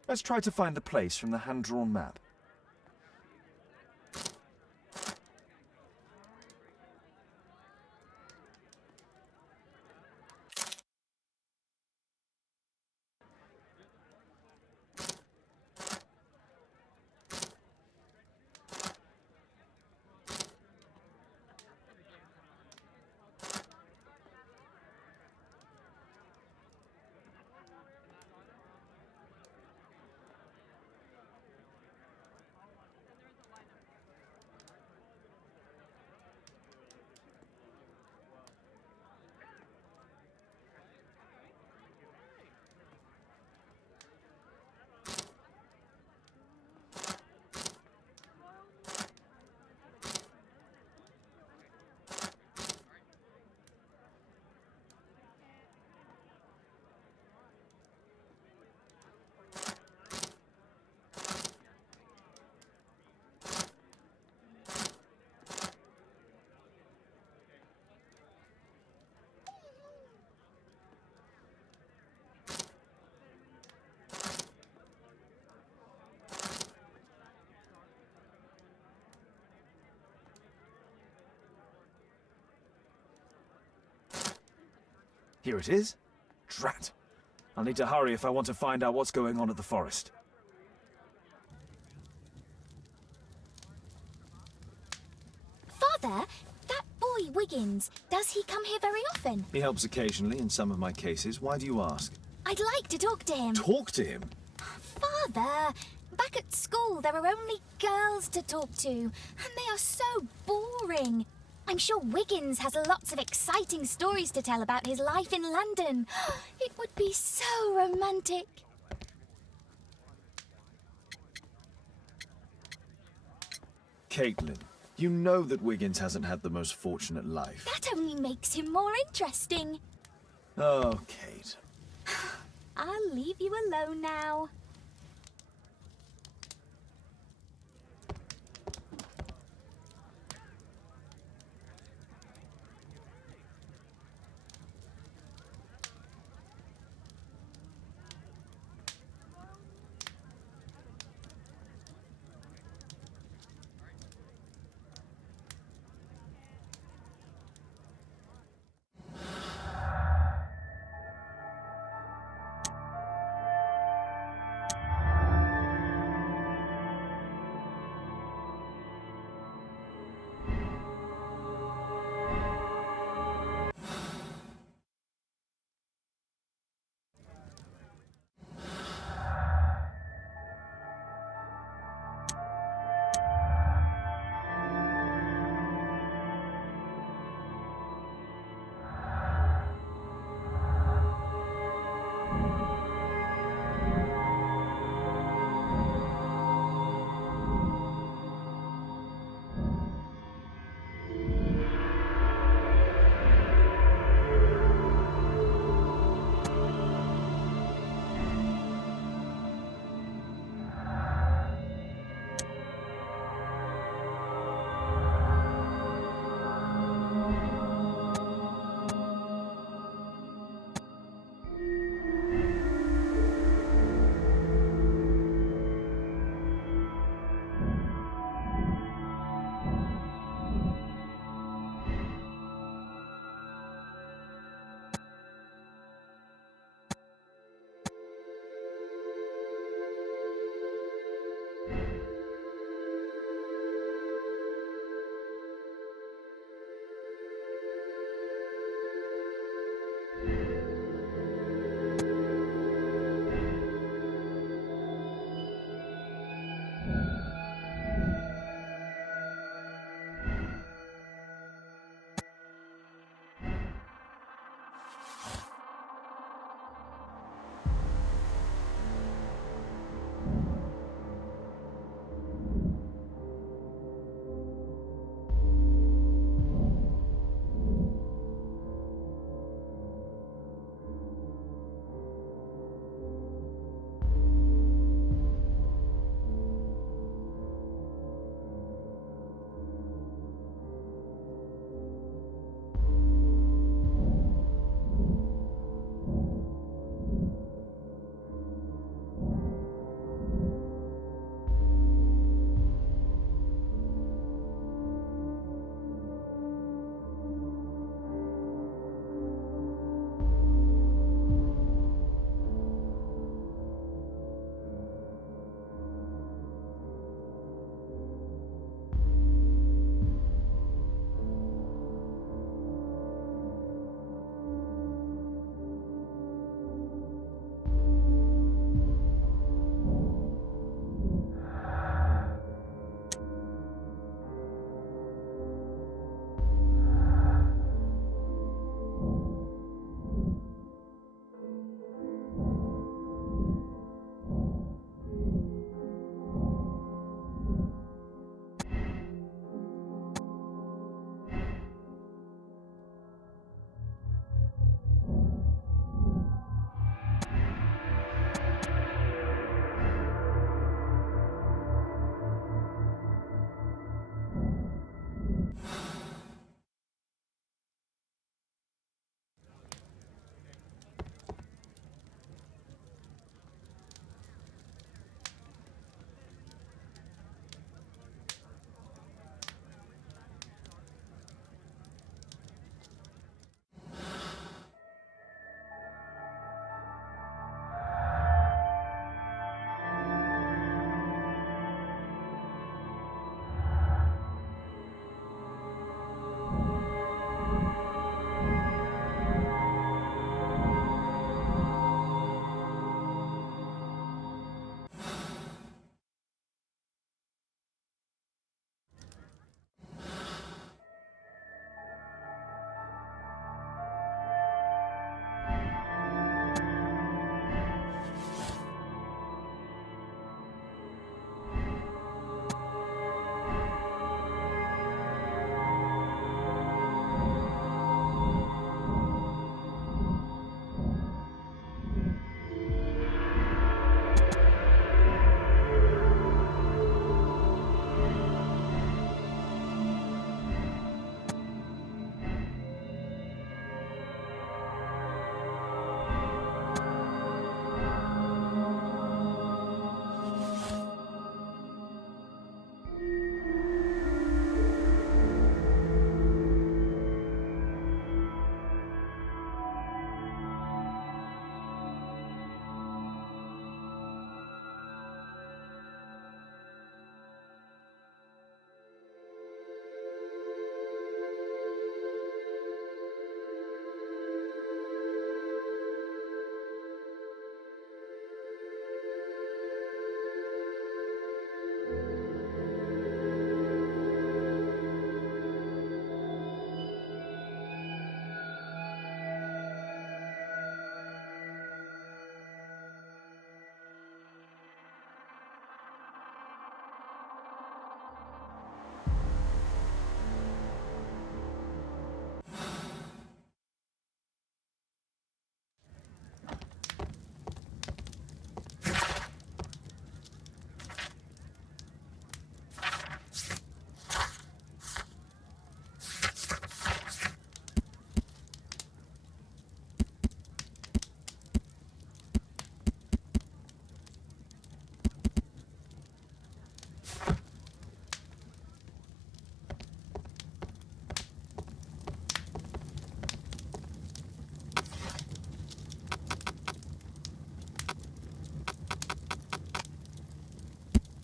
Let's try to find the place from the hand-drawn map. Here it is. Drat. I'll need to hurry if I want to find out what's going on at the forest. Father, that boy Wiggins, does he come here very often? He helps occasionally in some of my cases. Why do you ask? I'd like to talk to him. Talk to him? Father, back at school there are only girls to talk to, and they are so boring. I'm sure Wiggins has lots of exciting stories to tell about his life in London. It would be so romantic. Caitlin, you know that Wiggins hasn't had the most fortunate life. That only makes him more interesting. Oh, Kate. I'll leave you alone now.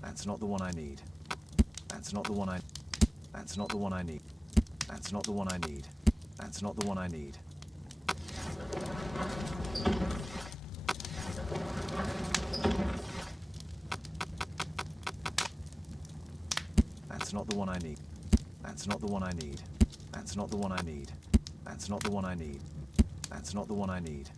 That's not the one I need. That's not the one I... That's not the one I need. That's not the one I need. That's not the one I need. That's not the one I need. That's not the one I need. That's not the one I need. That's not the one I need. That's not the one I need.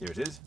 Here it is.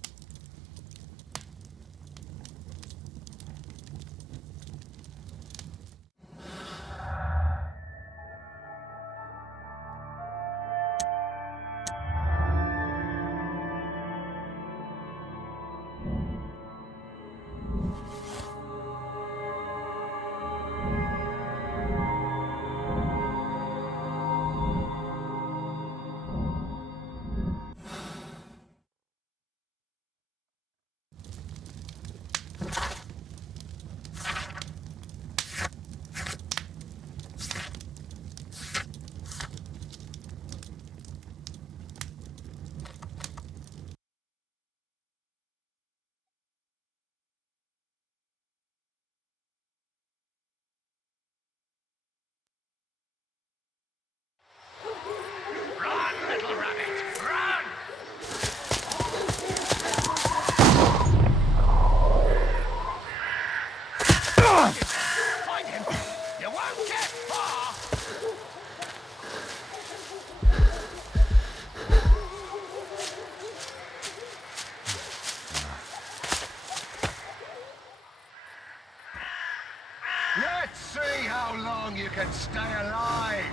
Let's see how long you can stay alive.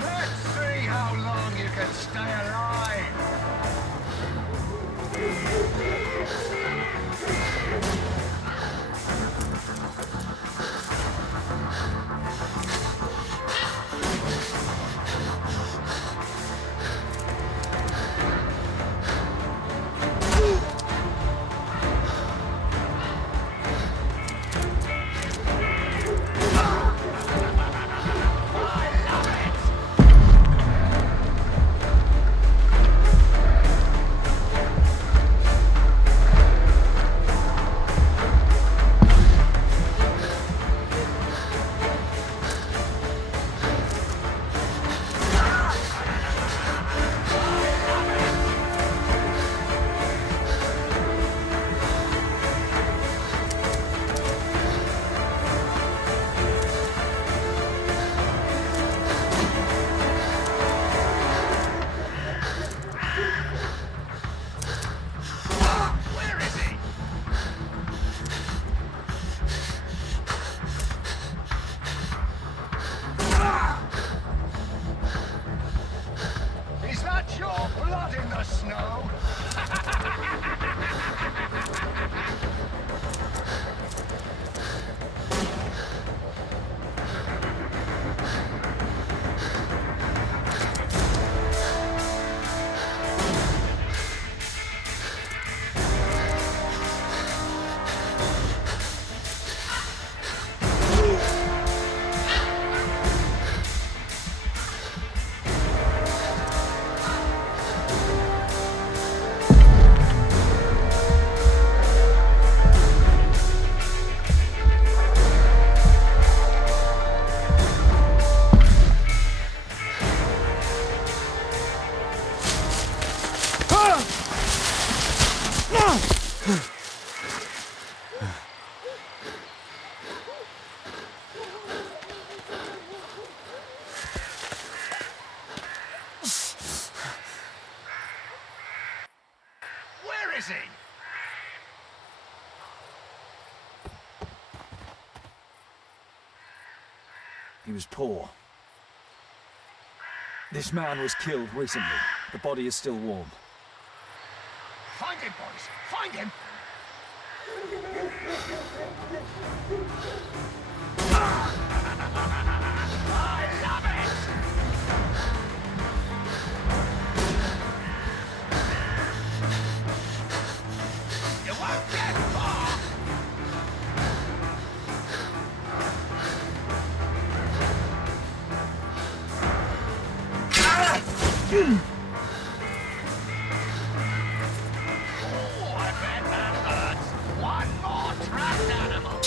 Let's see how long you can stay alive. He was poor. This man was killed recently. The body is still warm. Find him, boys! Find him! I love it! You won't get far! One more trapped animal!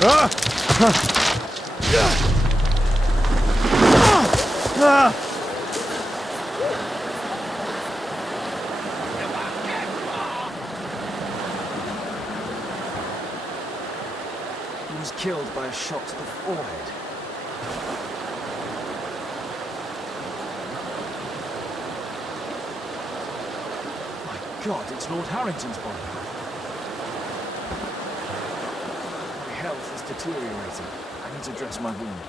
He was killed by a shot to the forehead. My God, it's Lord Harrington's body. My health is deteriorating. I need to dress my wound.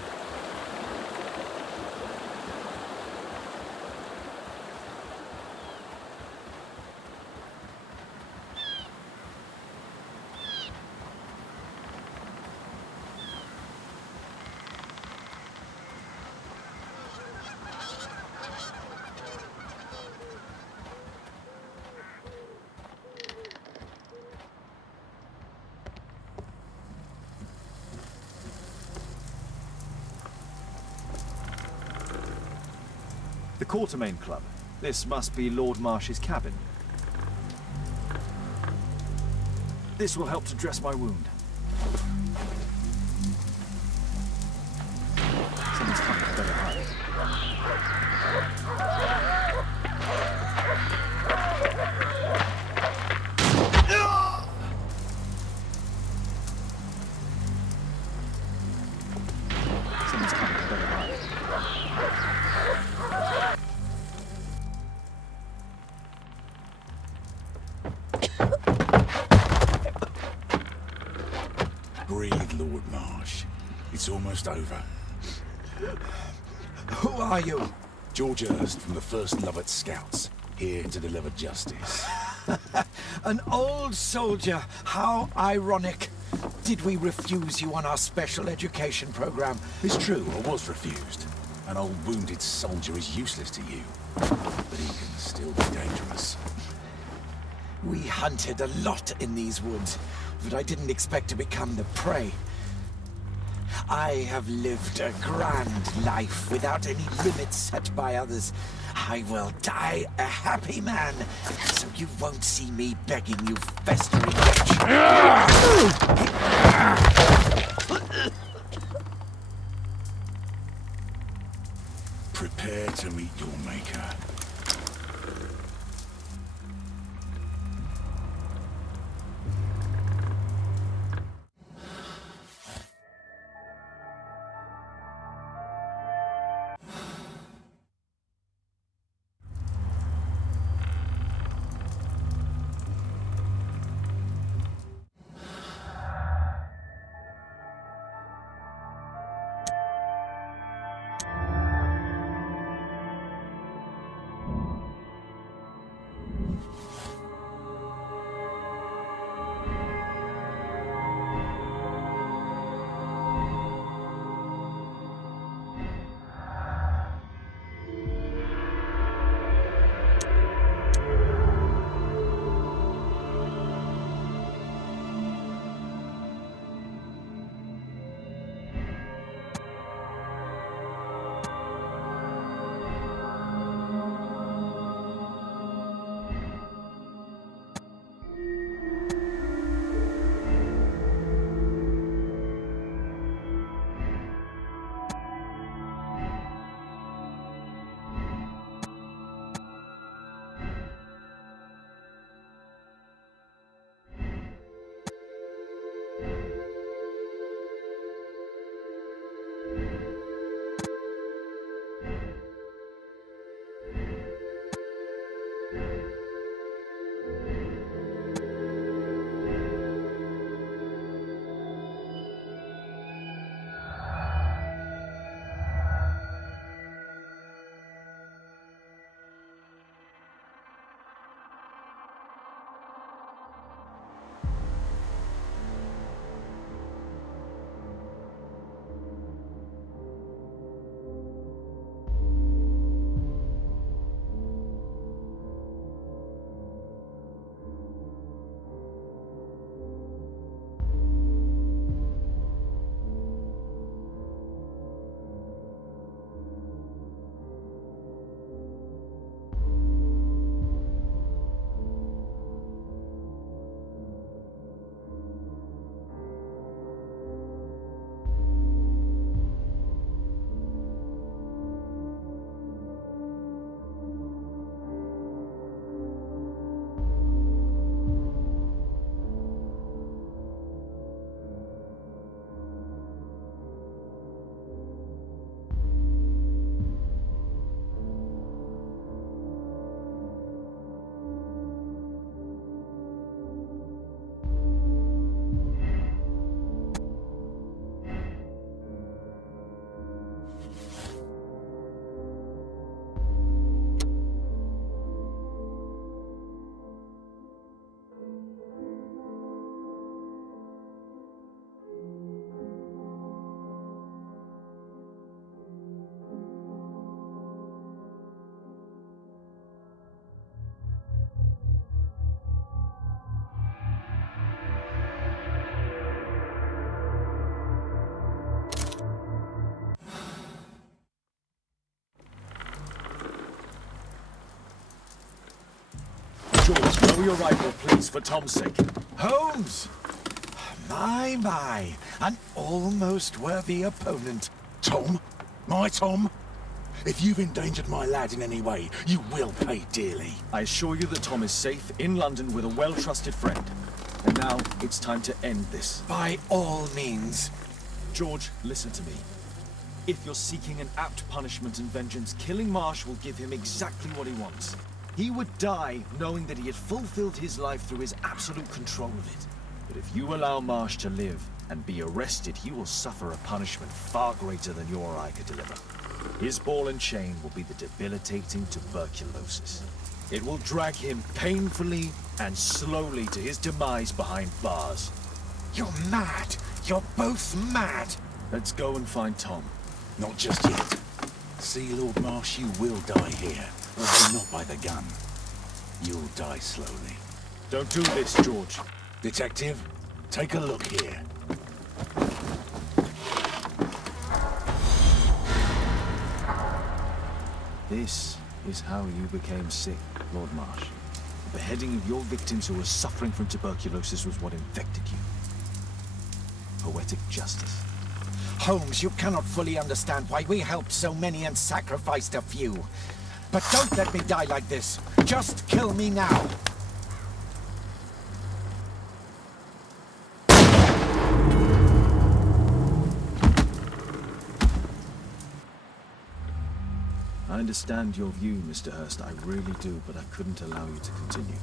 The Quartermain Club. This must be Lord Marsh's cabin. This will help to dress my wound. Someone's coming, I better hide. Someone's coming, I better hide. Breathe, Lord Marsh. It's almost over. Who are you? George Hurst from the 1st Lovett Scouts, here to deliver justice. An old soldier. How ironic. Did we refuse you on our special education program? It's true, I was refused. An old wounded soldier is useless to you, but he can still be dangerous. We hunted a lot in these woods, but I didn't expect to become the prey. I have lived a grand life without any limits set by others. I will die a happy man, so you won't see me begging you festering wretch. Prepare to meet your maker. lower your rifle, please, for Tom's sake. Holmes! My, an almost worthy opponent. Tom? My Tom? If you've endangered my lad in any way, you will pay dearly. I assure you that Tom is safe in London with a well-trusted friend. And now, it's time to end this. By all means. George, listen to me. If you're seeking an apt punishment and vengeance, killing Marsh will give him exactly what he wants. He would die knowing that he had fulfilled his life through his absolute control of it. But if you allow Marsh to live and be arrested, he will suffer a punishment far greater than your eye could deliver. His ball and chain will be the debilitating tuberculosis. It will drag him painfully and slowly to his demise behind bars. You're mad! You're both mad! Let's go and find Tom. Not just yet. See, Lord Marsh, you will die here. Although not by the gun. You'll die slowly. Don't do this, George. Detective, take a look here. This is how you became sick, Lord Marsh. The beheading of your victims who were suffering from tuberculosis was what infected you. Poetic justice. Holmes, you cannot fully understand why we helped so many and sacrificed a few. But don't let me die like this. Just kill me now. I understand your view, Mr. Hurst. I really do, but I couldn't allow you to continue.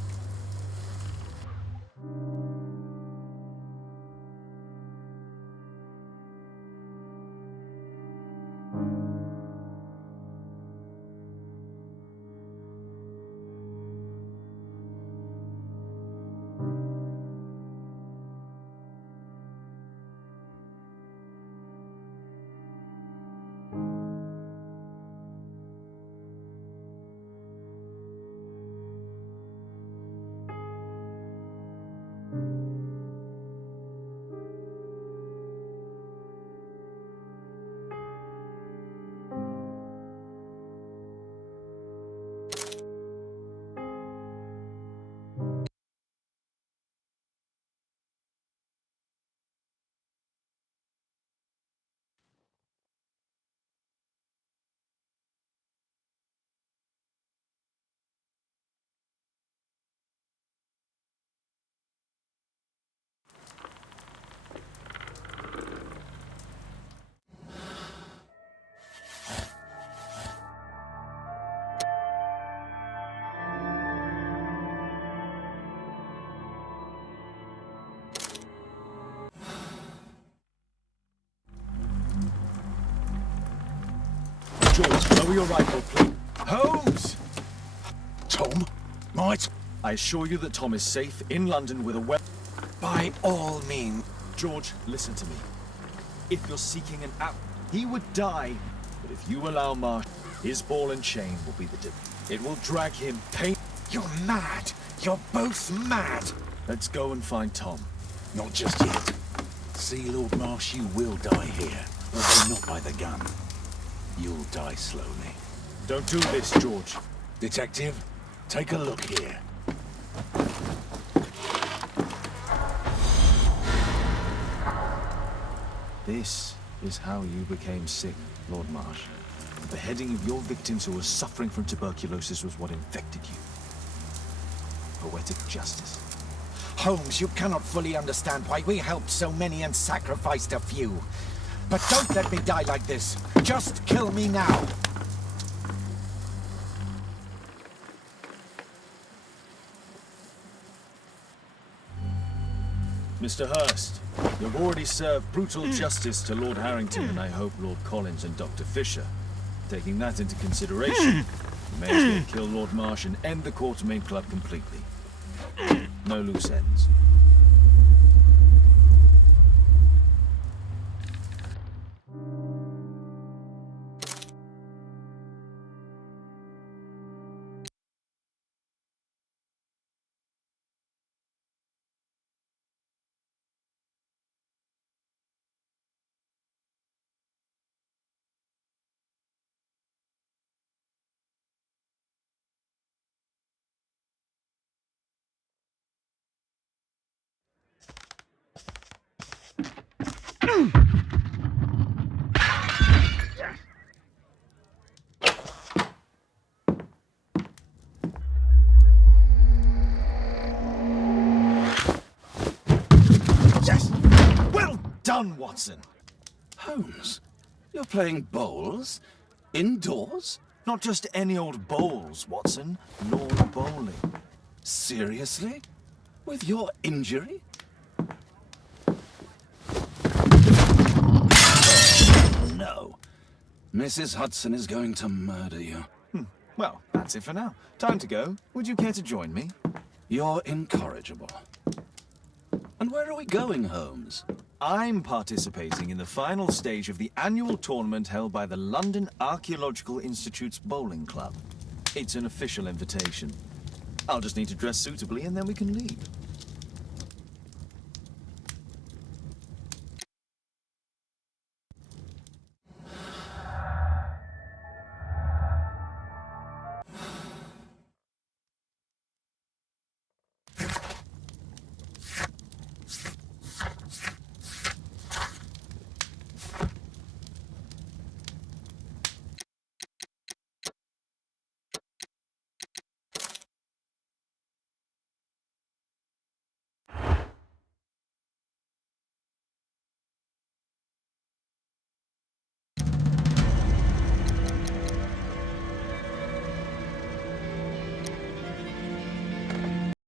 George, lower your rifle, please. Holmes! Tom? I assure you that Tom is safe in London with a well... By all means. George, listen to me. If you're seeking an app, he would die. But if you allow Marsh, his ball and chain will be the dip. It will drag him pain... You're mad! You're both mad! Let's go and find Tom. Not just yet. See, Lord Marsh, you will die here. Although not by the gun. You'll die slowly. Don't do this, George. Detective, take a look here. This is how you became sick, Lord Marsh. The beheading of your victims who were suffering from tuberculosis was what infected you. Poetic justice. Holmes, you cannot fully understand why we helped so many and sacrificed a few. But don't let me die like this. Just kill me now. Mr. Hurst, you've already served brutal justice to Lord Harrington and I hope Lord Collins and Dr. Fisher. Taking that into consideration, you may as well kill Lord Marsh and end the Quartermain Club completely. No loose ends. down, Watson! Holmes, you're playing bowls? Indoors? Not just any old bowls, Watson. Lawn bowling. Seriously? With your injury? No. Mrs. Hudson is going to murder you. Well, that's it for now. Time to go. Would you care to join me? You're incorrigible. And where are we going, Holmes? I'm participating in the final stage of the annual tournament held by the London Archaeological Institute's bowling club. It's an official invitation. I'll just need to dress suitably and then we can leave.